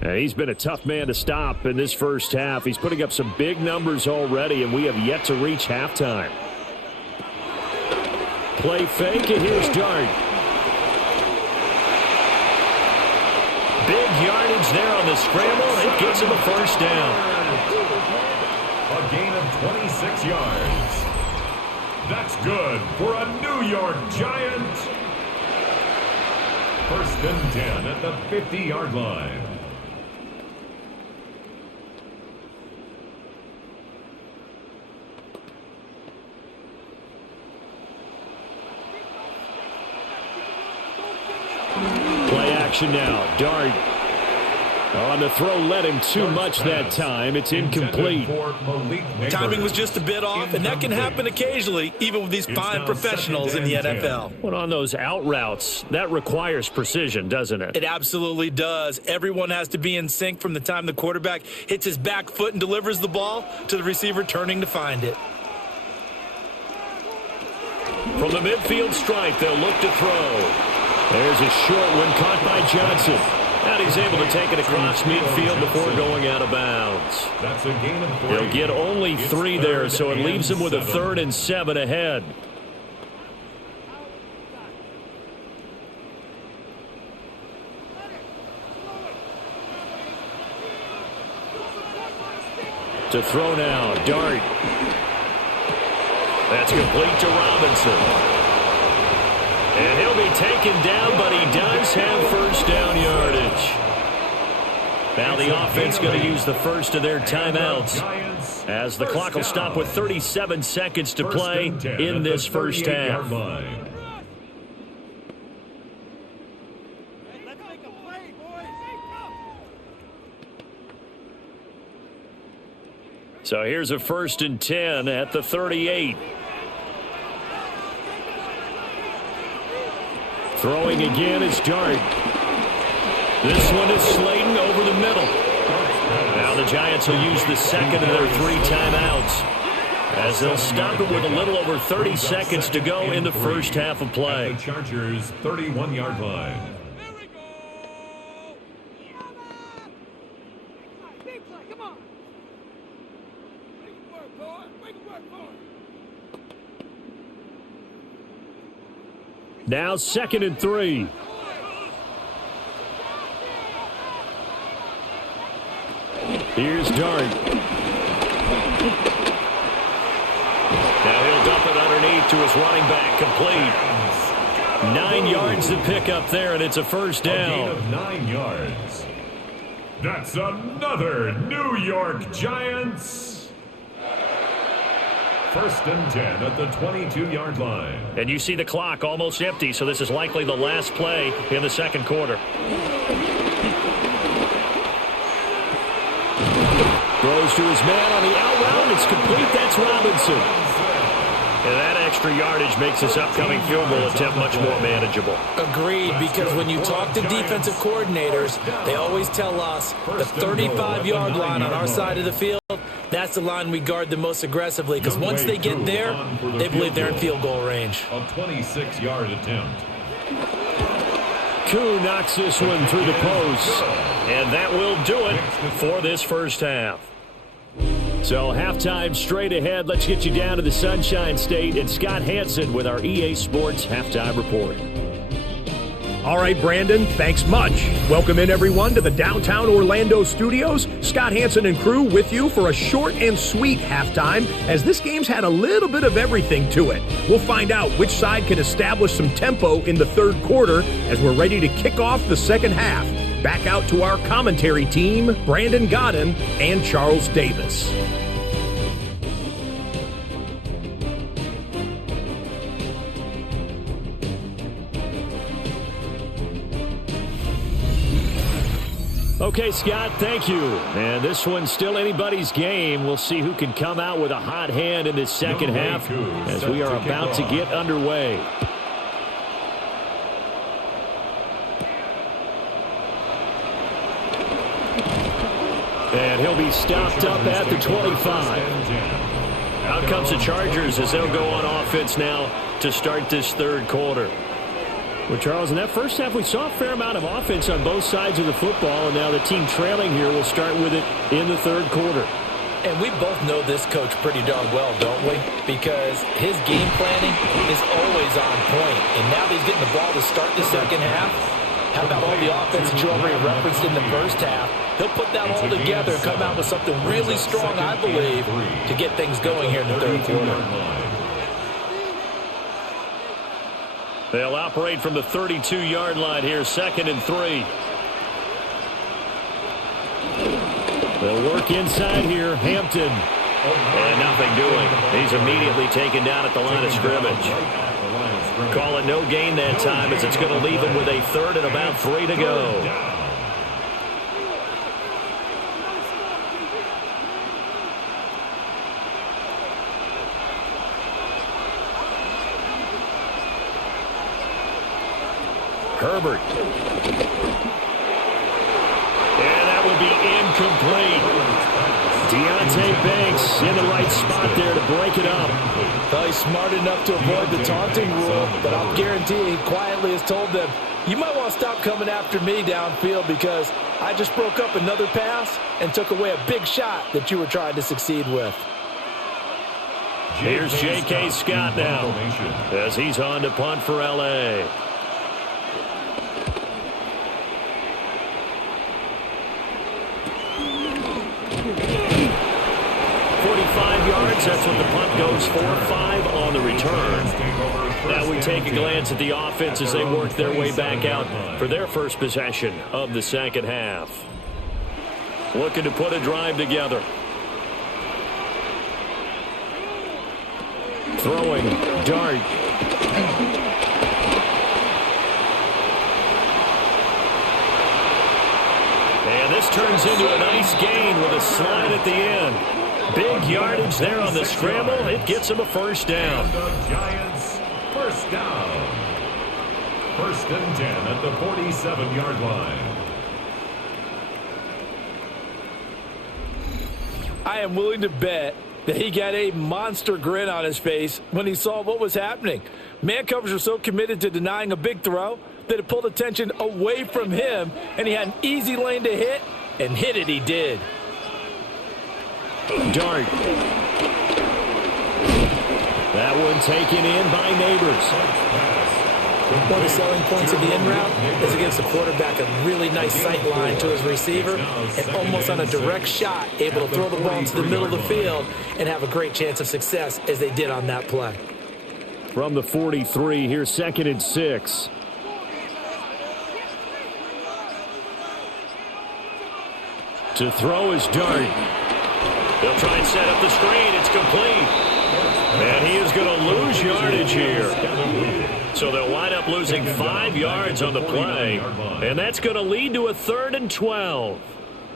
And he's been a tough man to stop in this first half. He's putting up some big numbers already, and we have yet to reach halftime. Play fake, and here's Dart. Big yardage there on the scramble. It gets him a first down. A gain of 26 yards. That's good for a New York Giant. 1st and 10 at the 50-yard line. Play action now. Dart. On the throw led him too much that time. It's incomplete. Timing was just a bit off, and that can happen occasionally, even with these fine professionals in the NFL. But on those out routes, that requires precision, doesn't it? It absolutely does. Everyone has to be in sync from the time the quarterback hits his back foot and delivers the ball to the receiver turning to find it. From the midfield stripe, they'll look to throw. There's a short one caught by Johnson. And he's able to take it across midfield before going out of bounds. That's a gain of 3. He'll get only 3 there, so it leaves him with a 3rd and 7 ahead. To throw now, Dart. That's complete to Robinson. And he'll be taken down, but he does have first down yardage. Now the offense going to use the first of their timeouts as the clock will stop with 37 seconds to play in this first half. So here's a 1st and 10 at the 38. Throwing again is Dart. This one is Slayton over the middle. Now the Giants will use the second of their 3 timeouts as they'll stop it with a little over 30 seconds to go in the first half of play. At the Chargers' 31-yard line. Now 2nd and 3. Here's Dart. Now he'll dump it underneath to his running back, complete. 9 yards to pick up there, and it's a first down. A gain of 9 yards. That's another New York Giants. 1st and 10 at the 22-yard line. And you see the clock almost empty, so this is likely the last play in the second quarter. Throws to his man on the out route. It's complete. That's Robinson. And that extra yardage makes this upcoming field goal attempt much more manageable. Agreed, because when you talk to defensive coordinators, they always tell us the 35-yard line on our side of the field, that's the line we guard the most aggressively, because once they get there, they believe they're in field goal range. A 26-yard attempt. Koo knocks this one through the post, and that will do it for this first half. So halftime straight ahead. Let's get you down to the Sunshine State and Scott Hansen with our EA Sports Halftime Report. All right, Brandon, thanks much. Welcome in, everyone, to the downtown Orlando studios. Scott Hansen and crew with you for a short and sweet halftime, as this game's had a little bit of everything to it. We'll find out which side can establish some tempo in the third quarter as we're ready to kick off the second half. Back out to our commentary team, Brandon Godden and Charles Davis. Okay, Scott, thank you. And this one's still anybody's game. We'll see who can come out with a hot hand in this second half as we are about to get underway. And he'll be stopped up at the 25. Out comes the Chargers as they'll go on offense now to start this third quarter. Well, Charles, in that first half, we saw a fair amount of offense on both sides of the football, and now the team trailing here will start with it in the third quarter. And we both know this coach pretty darn well, don't we? Because his game planning is always on point. And now that he's getting the ball to start the second half, how about all the offense that you already referenced in the first half? He'll put that all together and come out with something really strong, I believe, to get things going here in the third quarter. They'll operate from the 32-yard line here, 2nd and 3. They'll work inside here, Hampton. And nothing doing. He's immediately taken down at the line of scrimmage. Call it no gain that time as it's going to leave him with a 3rd and about 3 to go. Herbert. And that will be incomplete. Deontay Banks in the right spot there to break it up. Well, he's smart enough to avoid the taunting rule, but I'll guarantee he quietly has told them, you might want to stop coming after me downfield because I just broke up another pass and took away a big shot that you were trying to succeed with. Here's J.K. Scott now as he's on to punt for L.A. 45 yards, that's what the punt goes for. 5 on the return. Now we take a glance at the offense as they work their way back out for their first possession of the second half. Looking to put a drive together. Throwing, Dart. And this turns into a nice gain with a slide at the end. Big yardage there on the scramble. It gets him a first down. And the Giants, first down. 1st and 10 at the 47-yard line. I am willing to bet that he got a monster grin on his face when he saw what was happening. Man covers were so committed to denying a big throw that it pulled attention away from him, and he had an easy lane to hit, and hit it he did. Dart. That one taken in by Neighbors. One of the selling points of the in route is against the quarterback, a really nice sight line to his receiver, and almost on a direct shot, able to throw the ball into the middle of the field and have a great chance of success as they did on that play. From the 43, here's 2nd and 6. To throw is Dart. They'll try and set up the screen. It's complete. And he is going to lose yardage here. So they'll wind up losing 5 yards on the play. And that's going to lead to a 3rd and 12.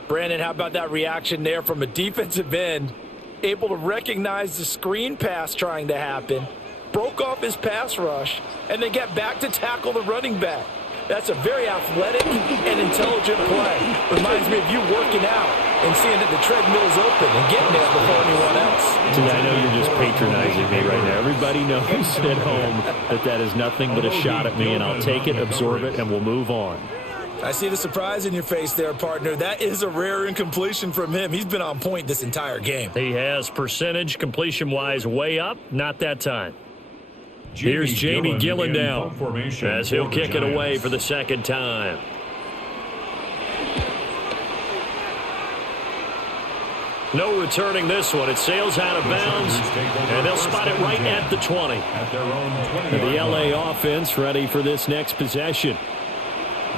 Brandon, how about that reaction there from a defensive end? Able to recognize the screen pass trying to happen. Broke off his pass rush. And then get back to tackle the running back. That's a very athletic and intelligent play. Reminds me of you working out and seeing that the treadmill's open and getting there before anyone else. Dude, I know you're just patronizing me right now. Everybody knows at home that that is nothing but a shot at me, and I'll take it, absorb it, and we'll move on. I see the surprise in your face there, partner. That is a rare incompletion from him. He's been on point this entire game. He has percentage completion-wise way up, not that time. Here's Jamie Gillen now as he'll kick it away for the second time. No returning this one. It sails out of bounds, and they'll spot it right at the 20. And the LA offense ready for this next possession.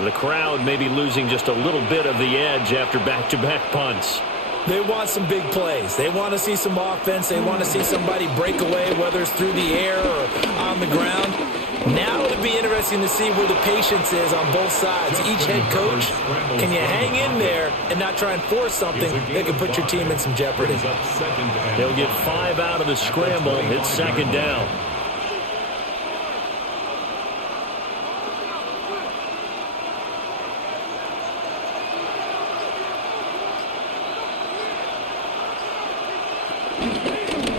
The crowd may be losing just a little bit of the edge after back-to-back punts. They want some big plays. They want to see some offense. They want to see somebody break away, whether it's through the air or on the ground. Now it'll be interesting to see where the patience is on both sides. Each head coach, can you hang in there and not try and force something that could put your team in some jeopardy? They'll get 5 out of the scramble. It's second down.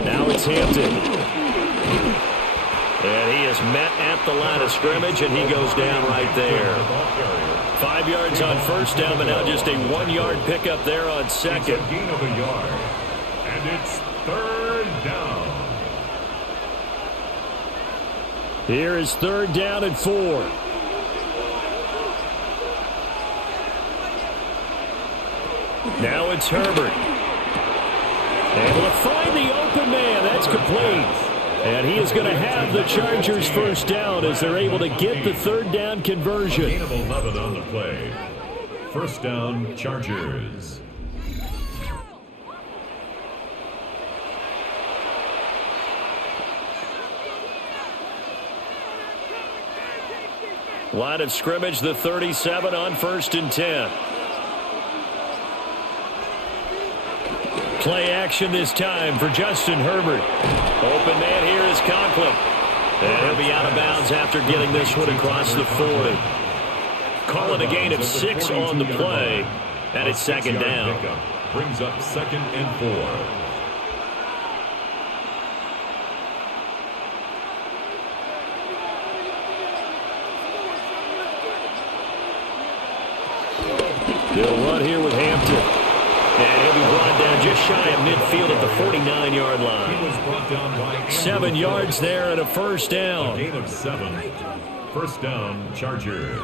Now it's Hampton. And he is met at the line of scrimmage, and he goes down right there. 5 yards on first down, but now just a 1-yard pickup there on second. It's a gain of a yard, and it's third down. Here is third down and 4. Now it's Herbert. Able to find the open man. That's complete. And he is going to have the Chargers first down as they're able to get the third down conversion. Gain of 11 on the play. First down, Chargers. Line of scrimmage, the 37 on first and 10. Play action this time for Justin Herbert. Open man here is Conklin. And he'll be out of bounds after getting this one across the 40. Call it a gain of 6 on the play, and it's second down. Brings up second and 4. They'll run here with Hampton. And he'll be brought down just shy of midfield at the 49-yard line. 7 yards there and a first down. A gain of 7. First down, Chargers.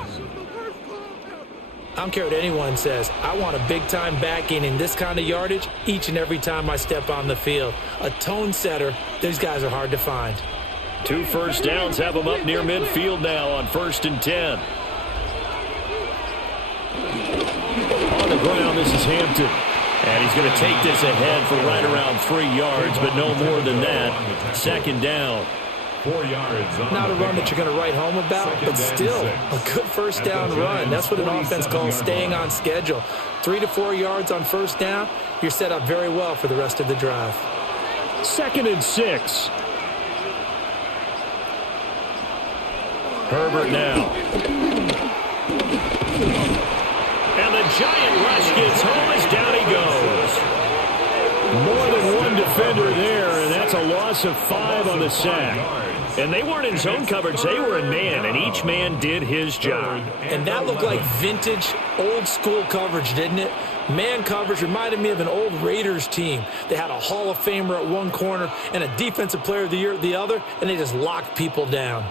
I don't care what anyone says. I want a big-time backing in this kind of yardage each and every time I step on the field. A tone setter, these guys are hard to find. 2 first downs have them up near midfield now on first and 10. On the ground, this is Hampton. And he's going to take this ahead for right around 3 yards, but no more than that. Second down. 4 yards. Not a run that you're going to write home about, but still a good first down run. That's what an offense calls staying on schedule. 3 to 4 yards on first down, you're set up very well for the rest of the drive. Second and 6. Herbert now. And the giant rush gets home as down he goes. More than one defender there, and that's a loss of 5 on the sack. And they weren't in zone coverage, they were in man, and each man did his job. And that looked like vintage, old-school coverage, didn't it? Man coverage reminded me of an old Raiders team. They had a Hall of Famer at one corner and a Defensive Player of the Year at the other, and they just locked people down.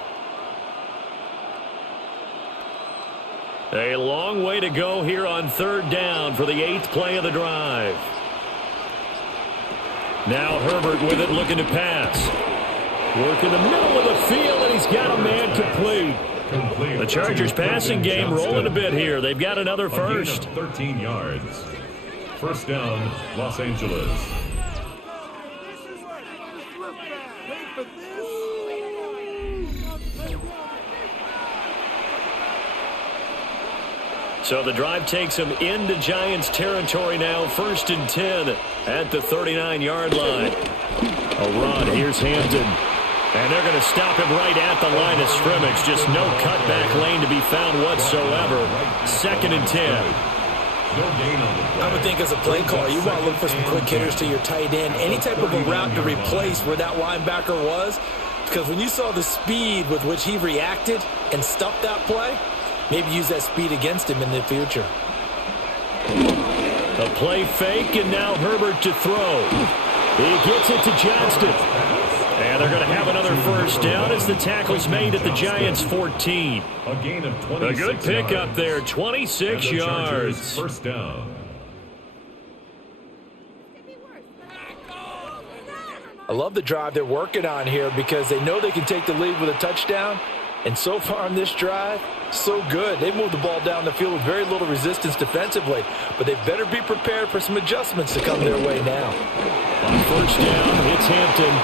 A long way to go here on third down for the 8th play of the drive. Now Herbert with it, looking to pass. Work in the middle of the field, and he's got a man complete. The Chargers passing game rolling a bit here. They've got another first. 13 yards. First down, Los Angeles. So the drive takes them into Giants territory now. First and 10 at the 39-yard line. A run. Here's Hampton. And they're going to stop him right at the line of scrimmage. Just no cutback lane to be found whatsoever. Second and 10. I would think as a play caller, you want to look for some quick hitters to your tight end. Any type of a route to replace where that linebacker was. Because when you saw the speed with which he reacted and stuffed that play, maybe use that speed against him in the future. A play fake, and now Herbert to throw. He gets it to Johnston. And they're going to have another first down as the tackle's made at the Giants' 14. A gain of 26 A good pick up there, 26 and the Chargers yards. First down. I love the drive they're working on here because they know they can take the lead with a touchdown. And so far on this drive, so good. They moved the ball down the field with very little resistance defensively. But they better be prepared for some adjustments to come their way now. On first down, it's Hampton.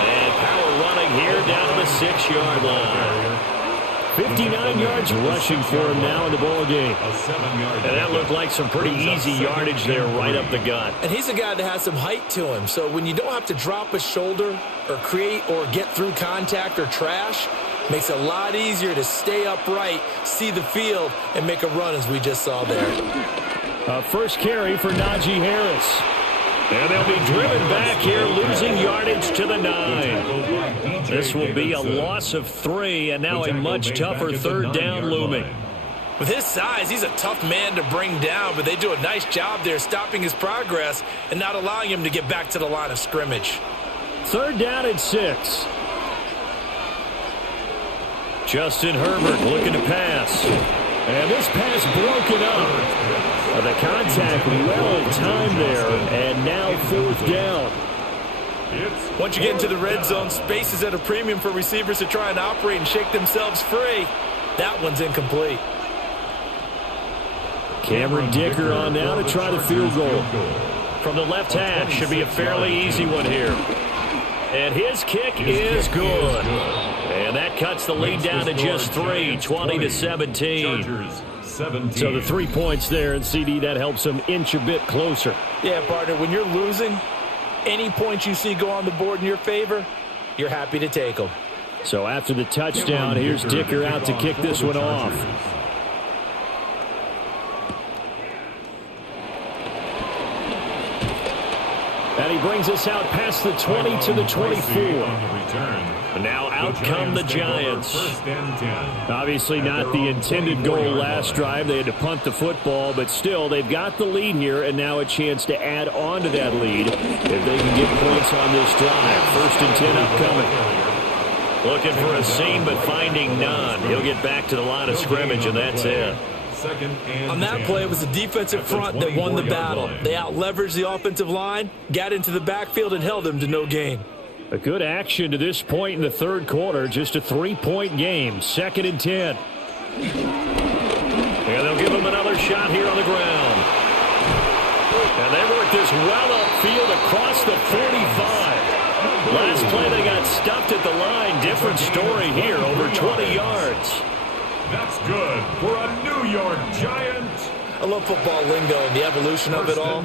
And power running here down to the 6-yard line. 59 yards rushing for him now in the ball game. A 7-yard. And that looked like some pretty easy yardage there right up the gut. And he's a guy that has some height to him. So when you don't have to drop a shoulder or create or get through contact or trash, makes it a lot easier to stay upright, see the field, and make a run as we just saw there. First carry for Najee Harris. And they'll be driven back here, losing yardage to the 9. This will be a loss of 3, and now a much tougher third down looming. With his size, he's a tough man to bring down, but they do a nice job there stopping his progress and not allowing him to get back to the line of scrimmage. Third down and 6. Justin Herbert looking to pass. And this pass broken up. The contact well timed there, and now fourth down. Once you get into the red zone, space is at a premium for receivers to try and operate and shake themselves free. That one's incomplete. Cameron Dicker on now to try the field goal. From the left hash, should be a fairly easy one here. And his kick is good. And that cuts the lead down to just 3, 20-17. So the 3 points there, and CD, that helps them inch a bit closer. Yeah, partner, when you're losing, any points you see go on the board in your favor, you're happy to take them. So after the touchdown, here's Dicker out to kick this one off. And he brings us out past the 20 to the 24. And now out come the Giants. Obviously not the intended goal last drive. They had to punt the football, but still they've got the lead here, and now a chance to add on to that lead if they can get points on this drive. 1st and 10 upcoming. Looking for a seam, but finding none. He'll get back to the line of scrimmage, and that's it. On that play, it was the defensive front that won the battle. They out-leveraged the offensive line, got into the backfield, and held them to no gain. A good action to this point in the third quarter. Just a 3-point game. 2nd and 10. And they'll give him another shot here on the ground. And they work this well upfield across the 45. Last play, they got stuffed at the line. Different story here, over 20 yards. That's good for a New York Giant. I love football lingo and the evolution of it all.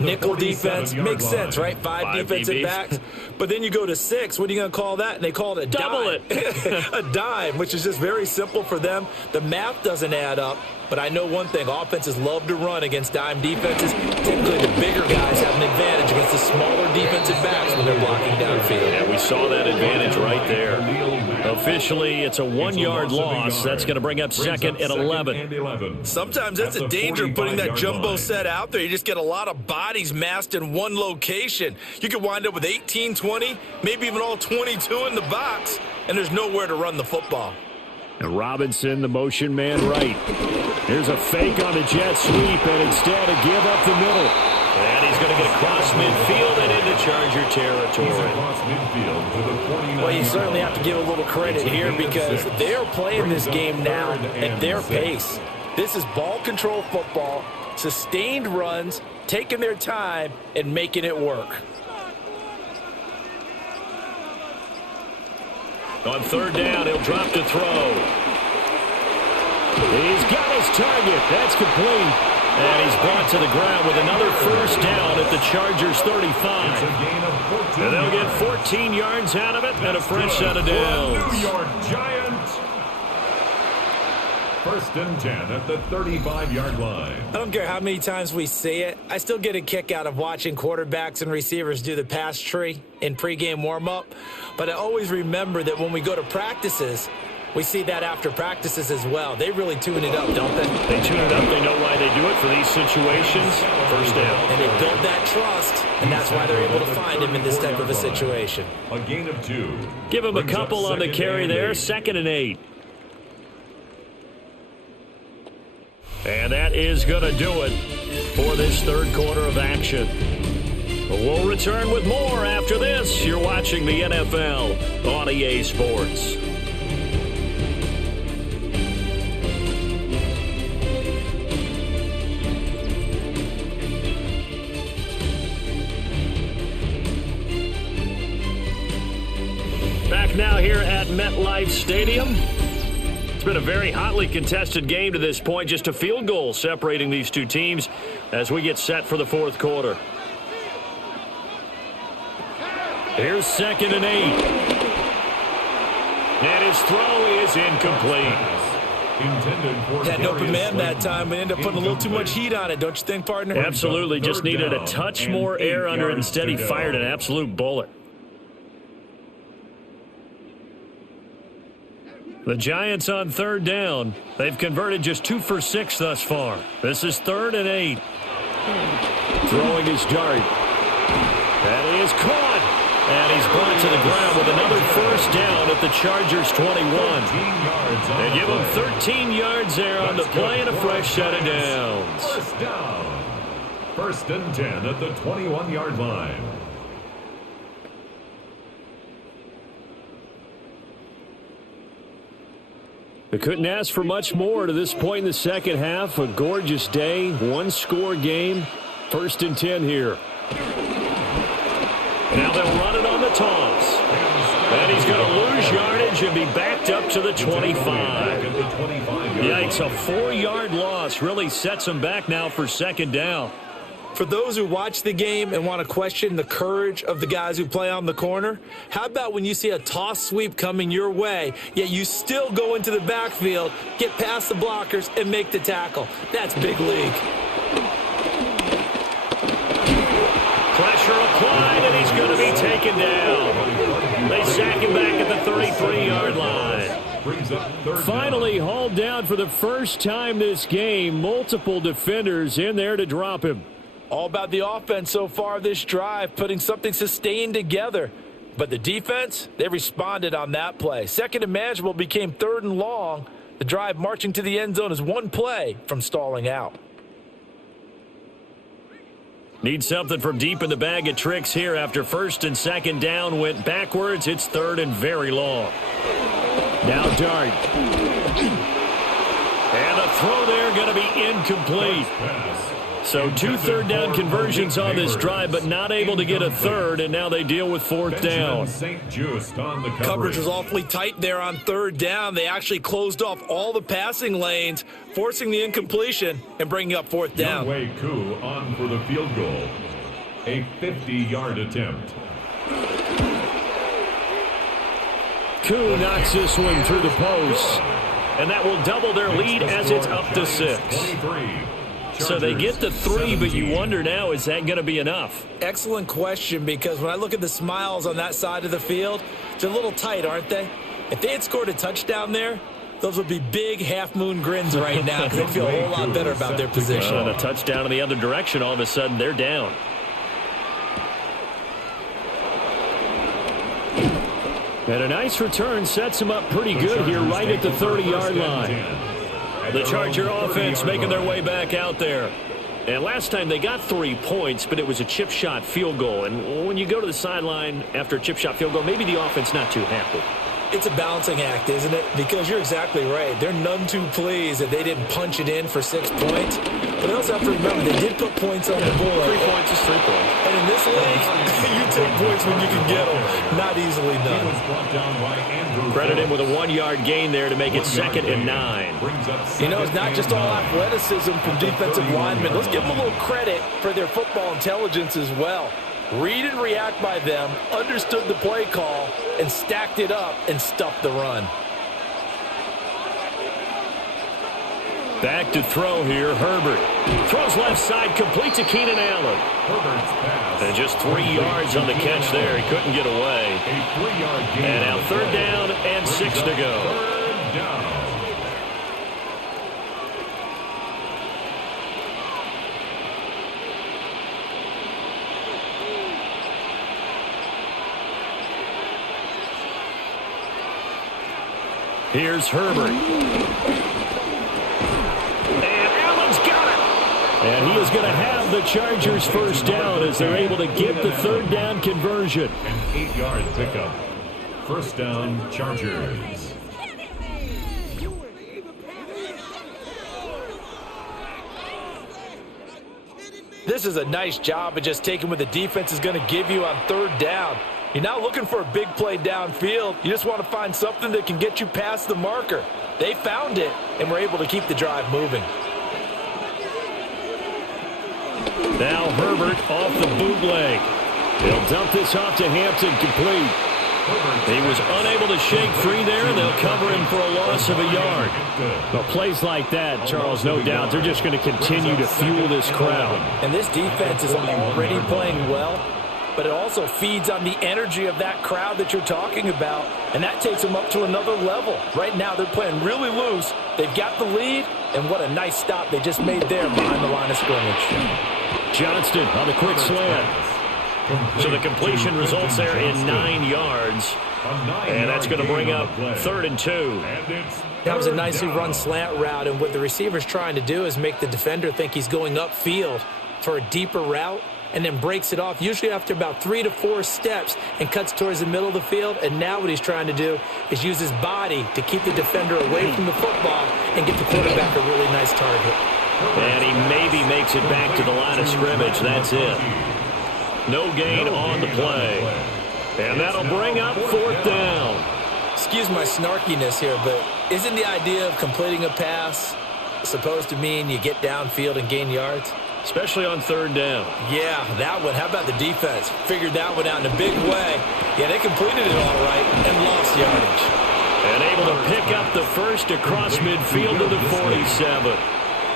Nickel defense makes sense, right? 5 defensive backs. But then you go to 6. What are you going to call that? And they call it a double dime. A dime, which is just very simple for them. The math doesn't add up. But I know one thing, offenses love to run against dime defenses. Typically, the bigger guys have an advantage against the smaller defensive backs when they're blocking downfield. Yeah, we saw that advantage right there. Officially, it's a 1-yard loss. That's going to bring up 2nd and 11. Sometimes that's a danger of putting that jumbo set out there. You just get a lot of bodies massed in one location. You could wind up with 18, 20, maybe even all 22 in the box, and there's nowhere to run the football. And Robinson, the motion man right. Here's a fake on the jet sweep, and instead a give up the middle. And he's going to get across midfield and into Charger territory. Well, you certainly have to give a little credit here because they're playing this game now at their pace. This is ball control football, sustained runs, taking their time, and making it work. On 3rd down, he'll drop to throw. He's got his target. That's complete. And he's brought to the ground with another first down at the Chargers' 35. And they'll get 14 yards out of it and a fresh set of downs. New York Giants. 1st and 10 at the 35-yard line. I don't care how many times we see it. I still get a kick out of watching quarterbacks and receivers do the pass tree in pregame warm-up. But I always remember that when we go to practices, We see that after practices as well. They really tune it up, don't they? They tune it up. They know why they do it for these situations. First down. And they build that trust, and that's why they're able to find him in this type of a situation. A gain of 2. Give him a couple on the carry there. 2nd and 8. And that is going to do it for this third quarter of action. We'll return with more after this. You're watching the NFL on EA Sports. Back now here at MetLife Stadium. It's been a very hotly contested game to this point. Just a field goal separating these two teams as we get set for the fourth quarter. Here's 2nd and 8. And his throw is incomplete. Had an open man that time. We ended up putting a little too much heat on it, don't you think, partner? Absolutely. Just needed a touch more air under it. Instead, he fired an absolute bullet. The Giants on 3rd down. They've converted just 2 for 6 thus far. This is 3rd and 8. Throwing his dart. And he is caught. And he's brought to the ground with another first down at the Chargers' 21. They give him 13 yards there on the play and a fresh set of downs. First down. 1st and 10 at the 21-yard line. They couldn't ask for much more to this point in the second half. A gorgeous day, one-score game. 1st and 10 here. Now they'll run it on the toss. And he's going to lose yardage and be backed up to the 25. Yikes, a 4-yard loss really sets him back now for 2nd down. For those who watch the game and want to question the courage of the guys who play on the corner, how about when you see a toss sweep coming your way, yet you still go into the backfield, get past the blockers, and make the tackle? That's big league. Pressure applied, and he's going to be taken down. They sack him back at the 33-yard line. Finally hauled down for the first time this game. Multiple defenders in there to drop him. All about the offense so far this drive, putting something sustained together. But the defense, they responded on that play. 2nd and manageable became 3rd and long. The drive marching to the end zone is one play from stalling out. Need something from deep in the bag of tricks here after 1st and 2nd down went backwards. It's 3rd and very long. Now Dart. And the throw there going to be incomplete. So 2 third down conversions on this drive, but not able to get a third, and now they deal with 4th down. Coverage was awfully tight there on 3rd down. They actually closed off all the passing lanes, forcing the incompletion and bringing up 4th down. Younghoe Koo on for the field goal. A 50-yard attempt. Koo knocks this one through the post, and that will double their lead as it's up to 6. So they get the 3, but you wonder now, is that going to be enough? Excellent question, because when I look at the smiles on that side of the field, they're a little tight, aren't they? If they had scored a touchdown there, those would be big half-moon grins right now because they feel a whole lot better about their position. And a touchdown in the other direction, all of a sudden they're down. And a nice return sets him up pretty good here right at the 30-yard line. The Charger offense making their way back out there. And last time they got 3 points, but it was a chip shot field goal. And when you go to the sideline after a chip shot field goal, maybe the offense not too happy. It's a balancing act, isn't it? Because you're exactly right. They're none too pleased that they didn't punch it in for 6 points. But they also have to remember they did put points on the board. 3 points is 3 points. And in this league, you take points when you can get them. Not easily done. Credit him with a 1-yard gain there to make it 2nd and 9. You know, it's not just all athleticism from defensive linemen. Let's give them a little credit for their football intelligence as well. Read and react by them, understood the play call, and stacked it up and stuffed the run. Back to throw here, Herbert. Throws left side, complete to Keenan Allen. And just 3 yards on the catch there. He couldn't get away. And now 3rd down and 6 to go. down. Here's Herbert. And Allen's got it. And he is going to have the Chargers first down as they're able to get the third down conversion. An 8-yard pickup. First down, Chargers. This is a nice job of just taking what the defense is going to give you on third down. You're not looking for a big play downfield. You just want to find something that can get you past the marker. They found it and were able to keep the drive moving. Now Herbert off the bootleg. He'll dump this off to Hampton, complete. He was unable to shake free there, and they'll cover him for a loss of a yard. Well, plays like that, Charles, no doubt, they're just going to continue to fuel this crowd. And this defense is already playing well, but it also feeds on the energy of that crowd that you're talking about, and that takes them up to another level. Right now, they're playing really loose. They've got the lead, and what a nice stop they just made there behind the line of scrimmage. Johnston on the quick slant. So the completion results there in 9 yards. And that's going to bring up 3rd and 2. That was a nicely run slant route, and what the receiver's trying to do is make the defender think he's going upfield for a deeper route, and then breaks it off, usually after about 3 to 4 steps, and cuts towards the middle of the field. And now what he's trying to do is use his body to keep the defender away from the football and get the quarterback a really nice target. And he maybe makes it back to the line of scrimmage. That's it. No gain on the play. And that'll bring up 4th down. Excuse my snarkiness here, but isn't the idea of completing a pass supposed to mean you get downfield and gain yards? Especially on 3rd down. Yeah, that one. How about the defense? Figured that one out in a big way. Yeah, they completed it all right and lost yardage. And able to pick up the first across midfield to the 47.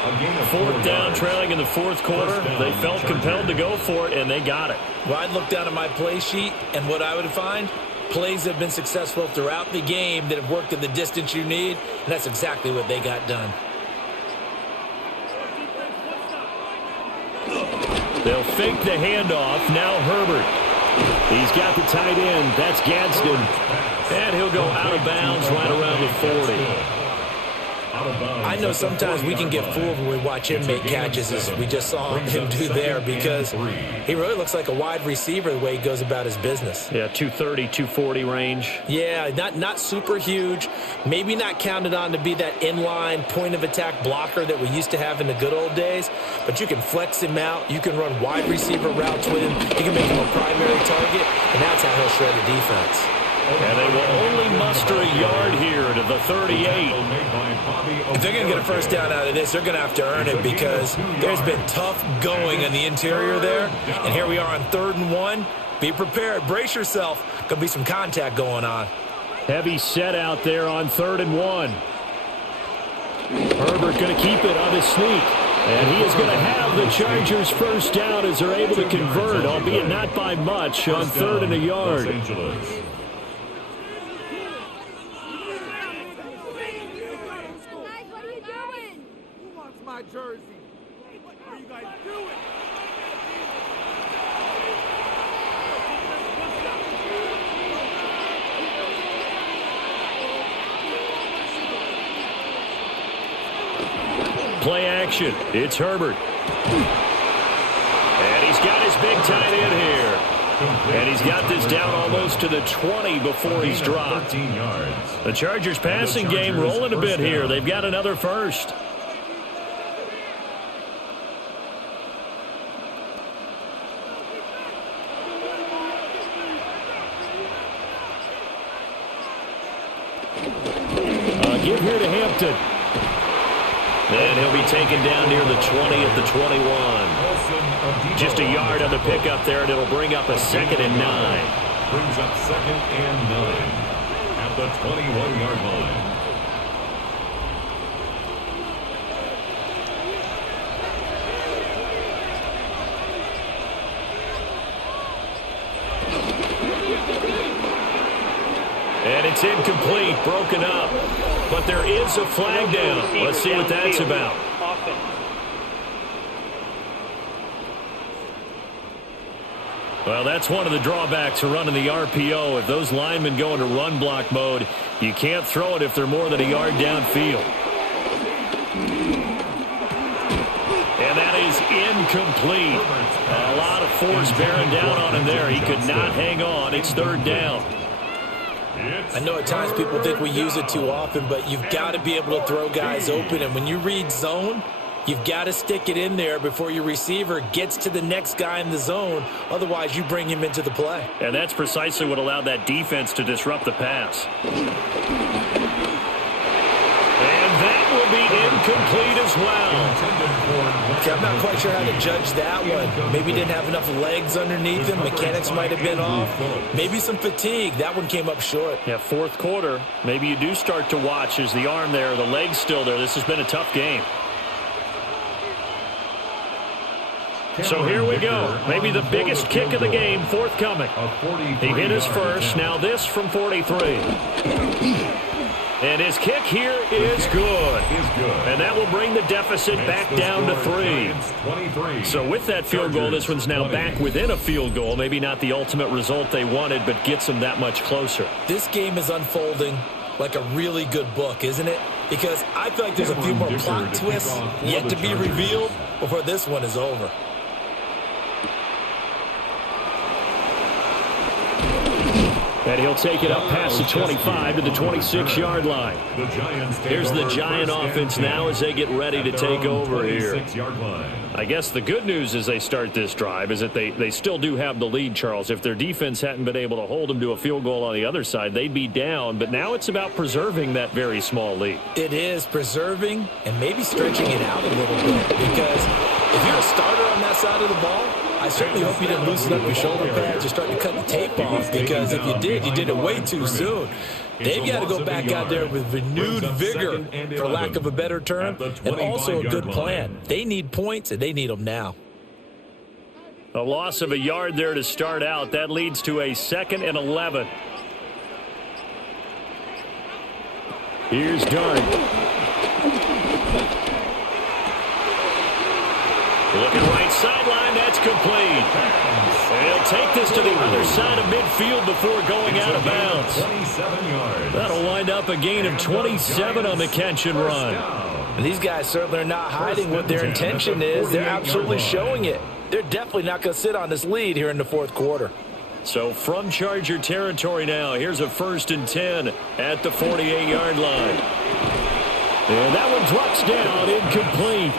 4th down, trailing in the 4th quarter. They felt compelled to go for it, and they got it. Well, I'd look down at my play sheet, and what I would find, plays have been successful throughout the game that have worked at the distance you need, and that's exactly what they got done. They'll fake the handoff. Now Herbert. He's got the tight end. That's Gadsden. And he'll go out of bounds right around the 40. I know sometimes we can get fooled when we watch him make catches, as we just saw him do there, because he really looks like a wide receiver the way he goes about his business. Yeah, 230, 240 range. Yeah, not super huge, maybe not counted on to be that inline point-of-attack blocker that we used to have in the good old days, but you can flex him out, you can run wide receiver routes with him, you can make him a primary target, and that's how he'll shred the defense. And they will only muster a yard here to the 38. If they're going to get a first down out of this, they're going to have to earn it, because there's been tough going in the interior there. And here we are on 3rd and 1. Be prepared. Brace yourself. Going to be some contact going on. Heavy set out there on 3rd and 1. Herbert going to keep it on his sneak. And he is going to have the Chargers first down as they're able to convert, albeit not by much, on 3rd and a yard. My jersey. What are you guys doing? Play action. It's Herbert. And he's got his big tight end here. And he's got this down almost to the 20 before he's dropped. The Chargers passing game rolling a bit here. They've got another first. Give here to Hampton. And he'll be taken down near the 20 at the 21. Just a yard on the pickup there, and it'll bring up a 2nd and 9. Brings up 2nd and 9 at the 21-yard line. And It's incomplete, broken up. But there is a flag down. Let's see what that's about. Well, that's one of the drawbacks of running the RPO. If those linemen go into run block mode, you can't throw it if they're more than a yard downfield. And that is incomplete. A lot of force bearing down on him there. He could not hang on. It's third down. I know at times people think we use it too often, but you've got to be able to throw guys open. And when you read zone, you've got to stick it in there before your receiver gets to the next guy in the zone. Otherwise, you bring him into the play. And that's precisely what allowed that defense to disrupt the pass. And that will be incomplete as well. Okay, I'm not quite sure how to judge that one. Maybe didn't have enough legs underneath him. Mechanics might have been off. Maybe some fatigue. That one came up short. Yeah, fourth quarter. Maybe you do start to watch as the arm there, the leg's still there. This has been a tough game. So here we go. Maybe the biggest kick of the game forthcoming. He hit his first. Now this from 43. And his kick here is good. And that will bring the deficit back down to 3. So with that field goal, this one's now back within a field goal. Maybe not the ultimate result they wanted, but gets them that much closer. This game is unfolding like a really good book, isn't it? Because I feel like there's a few more plot twists yet to be revealed before this one is over. And he'll take it up past the 25 to the 26-yard line. Here's the Giant offense now as they get ready to take over here. I guess the good news as they start this drive is that they still do have the lead, Charles. If their defense hadn't been able to hold them to a field goal on the other side, they'd be down. But now it's about preserving that very small lead. It is preserving and maybe stretching it out a little bit. Because if you're a starter on that side of the ball, I certainly hope you didn't loosen up your shoulder pads or start to cut the tape off, because if you did, you did it way too soon. They've got to go back out there with renewed vigor, for lack of a better term, and also a good plan. They need points, and they need them now. A loss of a yard there to start out. That leads to a 2nd and 11. Here's Dart. Looking right sideline, that's complete. And he'll take this to the other side of midfield before going out of bounds. That'll wind up a gain of 27 on the catch and run. And these guys certainly are not hiding what their intention is. They're absolutely showing it. They're definitely not going to sit on this lead here in the fourth quarter. So from Charger territory now, here's a 1st and 10 at the 48-yard line. And that one drops down, incomplete.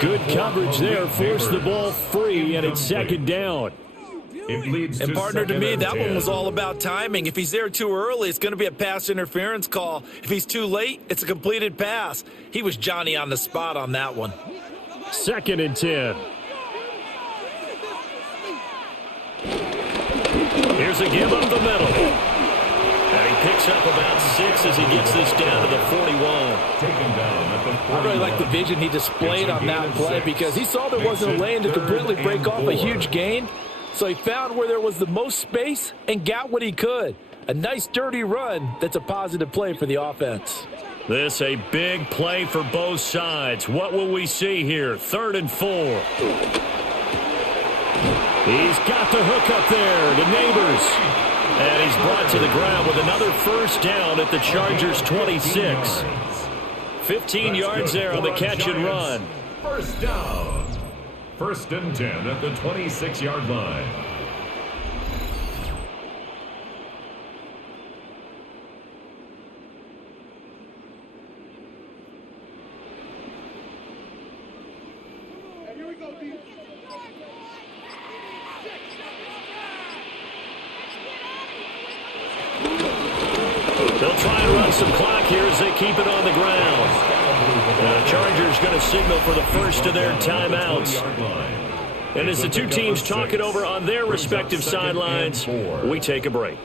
Good coverage there, forced the ball free, and it's 2nd down. And partner, to me, that one was all about timing. If he's there too early, it's going to be a pass interference call. If he's too late, it's a completed pass. He was Johnny on the spot on that one. 2nd and 10. Here's a give up the middle. And he picks up about 6 as he gets this down to the 41. I really like the vision he displayed on that play, because he saw there wasn't a lane to completely break off a huge gain. So he found where there was the most space and got what he could. A nice dirty run that's a positive play for the offense. This a big play for both sides. What will we see here? 3rd and 4. He's got the hook up there to Neighbors. And he's brought to the ground with another 1st down at the Chargers' 26. 15 yards there on the catch and run. 1st down. 1st and 10 at the 26-yard line. They'll try and run some clock here as they keep it on the ground. The Chargers going to signal for the first of their timeouts. And as the two teams talk it over on their respective sidelines, we take a break.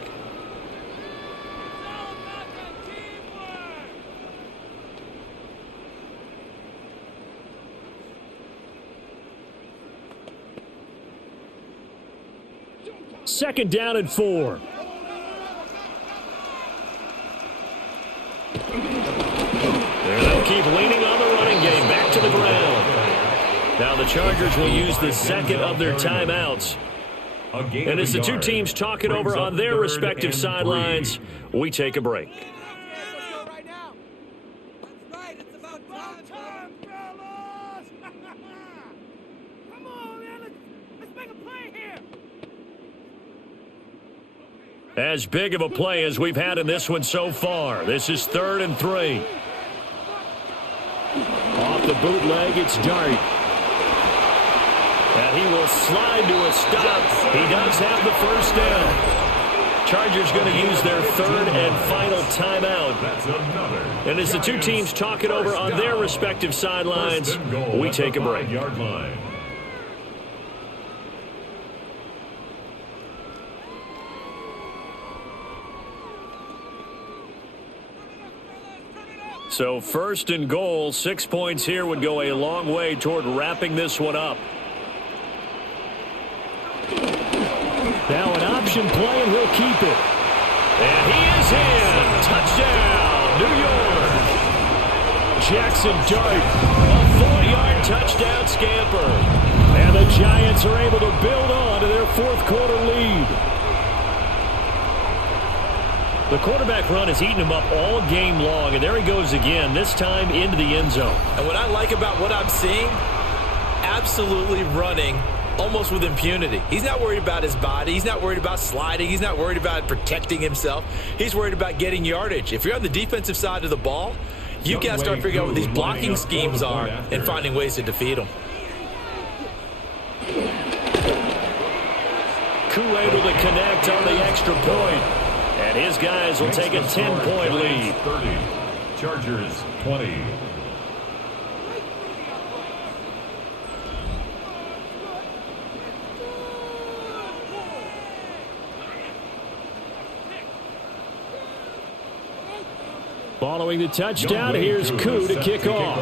Second down and 4. Now the Chargers will use the second of their timeouts. And as the two teams talk it over on their respective sidelines, we take a break. As big of a play as we've had in this one so far. This is 3rd and 3. Off the bootleg, it's Dart. And he will slide to a stop. He does have the first down. Chargers going to use their 3rd and final timeout. And as the two teams talk it over on their respective sidelines, we take a break. So 1st and goal, 6 points here would go a long way toward wrapping this one up. Now an option play, and he'll keep it. And he is in. Touchdown, New York. Jaxson Dart. A 4-yard touchdown scamper. And the Giants are able to build on to their 4th quarter lead. The quarterback run has eaten him up all game long, and there he goes again, this time into the end zone. And what I like about what I'm seeing, absolutely running almost with impunity. He's not worried about his body. He's not worried about sliding. He's not worried about protecting himself. He's worried about getting yardage. If you're on the defensive side of the ball, you got to start figuring out what these blocking schemes are and finding ways to defeat them. Koo able to connect on the extra point. And his guys will take a 10-point lead. 30. Chargers 20. Following the touchdown, here's Koo to kick off.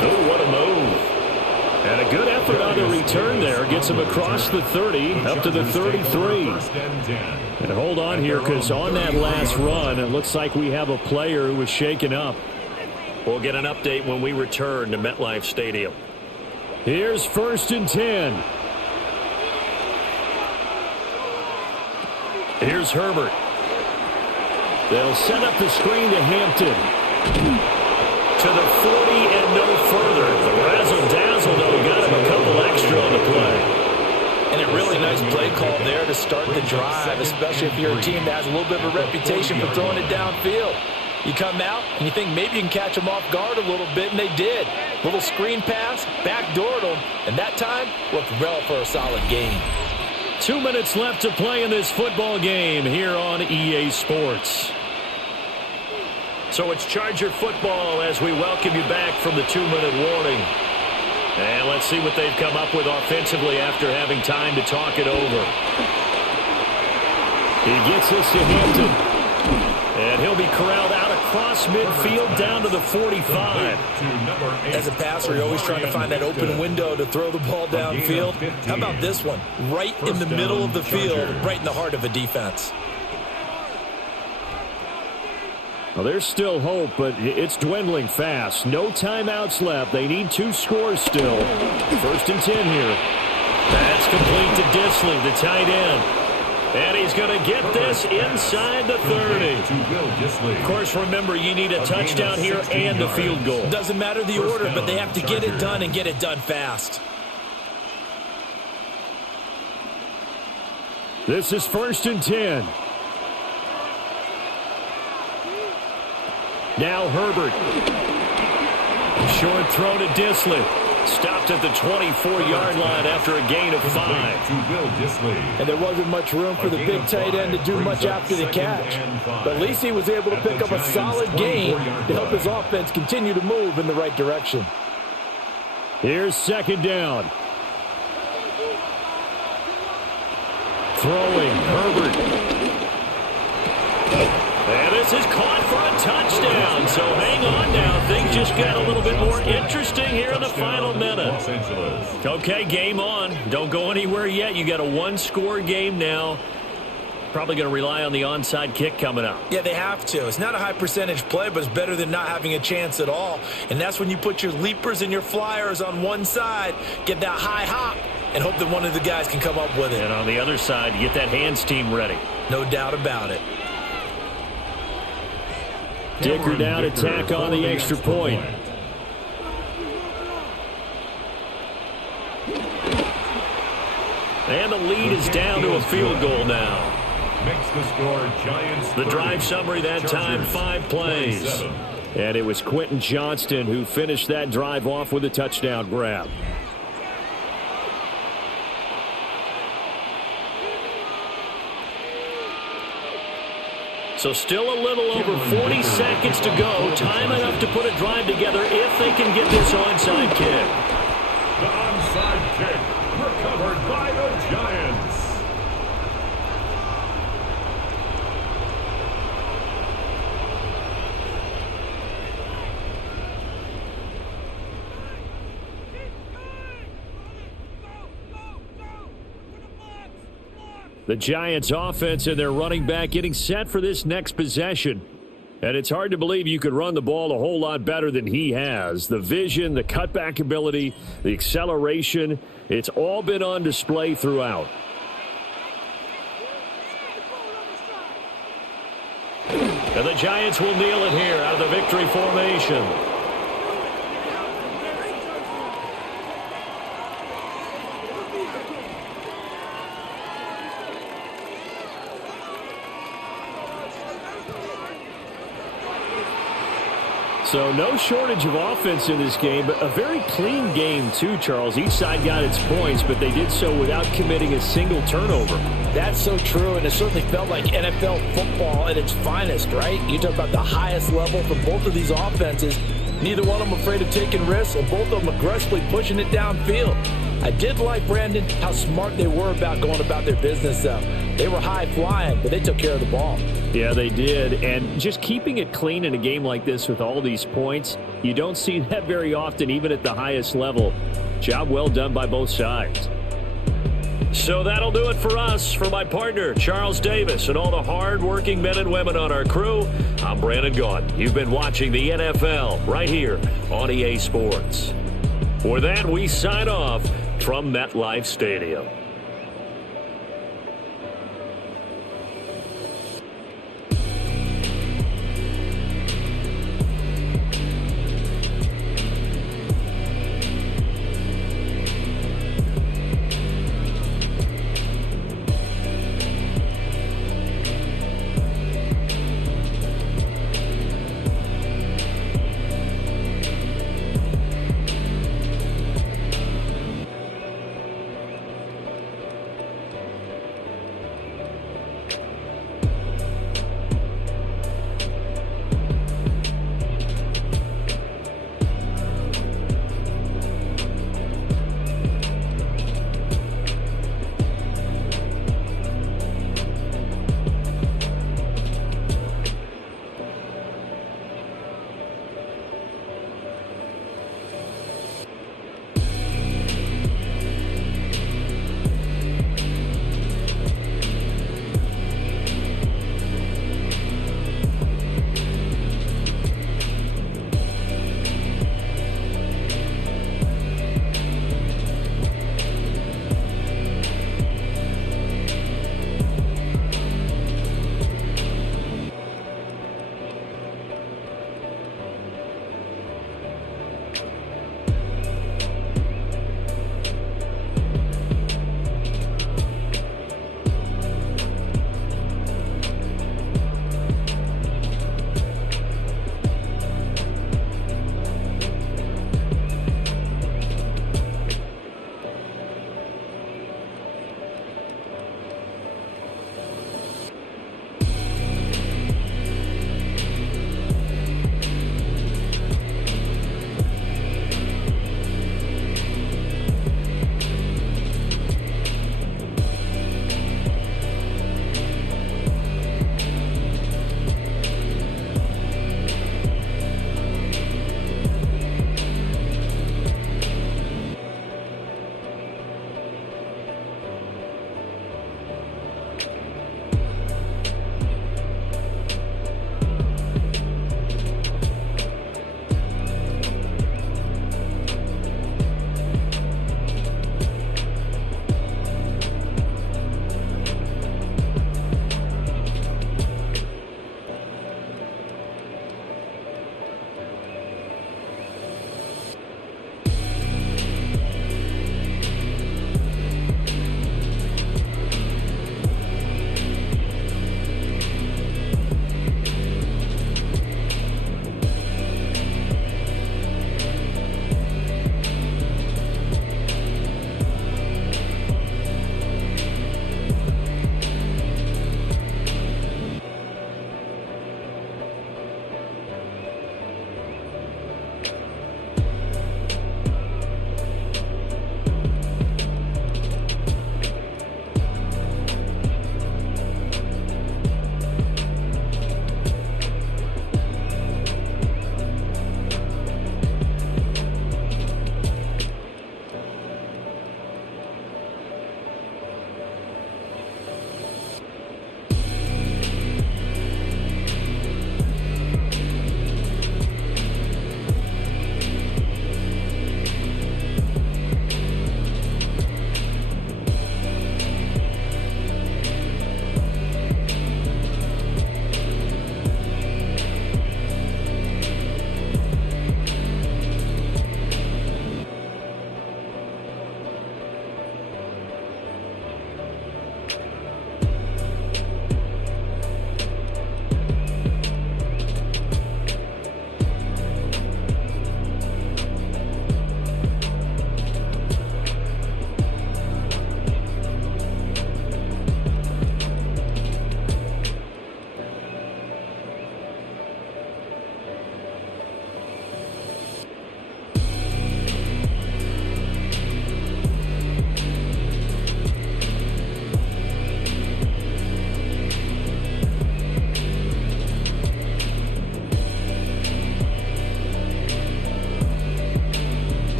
Oh, what a move. And a good effort on the return there. Gets him across the 30, up to the 33. And hold on here, because on that last run, it looks like we have a player who was shaken up. We'll get an update when we return to MetLife Stadium. Here's 1st and 10. Here's Herbert. They'll set up the screen to Hampton. To the 40 and no further. The razzle-dazzle, though, got him a couple extra on the play. And a really nice play call there to start the drive, especially if you're a team that has a little bit of a reputation for throwing it downfield. You come out and you think maybe you can catch them off guard a little bit, and they did. Little screen pass, backdoored them, and that time worked well for a solid gain. 2 minutes left to play in this football game here on EA Sports. So it's Charger football as we welcome you back from the 2-minute warning. And let's see what they've come up with offensively after having time to talk it over. He gets this to Hampton. And he'll be corralled out across midfield down to the 45. As a passer, you're always trying to find that open window to throw the ball downfield. How about this one? Right in the middle of the field, right in the heart of a defense. Well, there's still hope, but it's dwindling fast. No timeouts left. They need 2 scores still. 1st and 10 here. That's complete to Disley, the tight end. And he's going to get this inside the 30. Of course, remember, you need a touchdown here and a field goal. Doesn't matter the order, but they have to get it done and get it done fast. This is 1st and 10. Now Herbert. Short throw to Disley. Stopped at the 24-yard line after a gain of 5. And there wasn't much room for the big tight end to do much after the catch. But at least he was able to pick up a solid gain to help his offense continue to move in the right direction. Here's 2nd down. Throwing, Herbert. And this is caught for a touchdown. So hang on now. Things just got a little bit more interesting here in the final minute. Okay, game on. Don't go anywhere yet. You got a 1-score game now. probably going to rely on the onside kick coming up. Yeah, they have to. It's not a high percentage play, but it's better than not having a chance at all. And that's when you put your leapers and your flyers on one side, get that high hop, and hope that one of the guys can come up with it. And on the other side, you get that hands team ready. No doubt about it. Dicker down to tack on the extra point. And the lead is down to a field goal now. Makes the score Giants. The drive summary that time, 5 plays. 27. And it was Quentin Johnston who finished that drive off with a touchdown grab. So still a little over 40 seconds to go. Time enough to put a drive together if they can get this onside kick. The onside kick recovered by the Giants. The Giants offense and their running back getting set for this next possession. And it's hard to believe you could run the ball a whole lot better than he has. The vision, the cutback ability, the acceleration, it's all been on display throughout. And the Giants will kneel it here out of the victory formation. So no shortage of offense in this game, but a very clean game too, Charles. Each side got its points, but they did so without committing a single turnover. That's so true, and it certainly felt like NFL football at its finest, right? You talk about the highest level from both of these offenses. Neither one of them afraid of taking risks, and both of them aggressively pushing it downfield. I did like, Brandon, how smart they were about going about their business, though. They were high-flying, but they took care of the ball. Yeah, they did. And just keeping it clean in a game like this with all these points, you don't see that very often, even at the highest level. Job well done by both sides. So that'll do it for us. For my partner, Charles Davis, and all the hard-working men and women on our crew, I'm Brandon Gaudin. You've been watching the NFL right here on EA Sports. For that, we sign off from MetLife Stadium.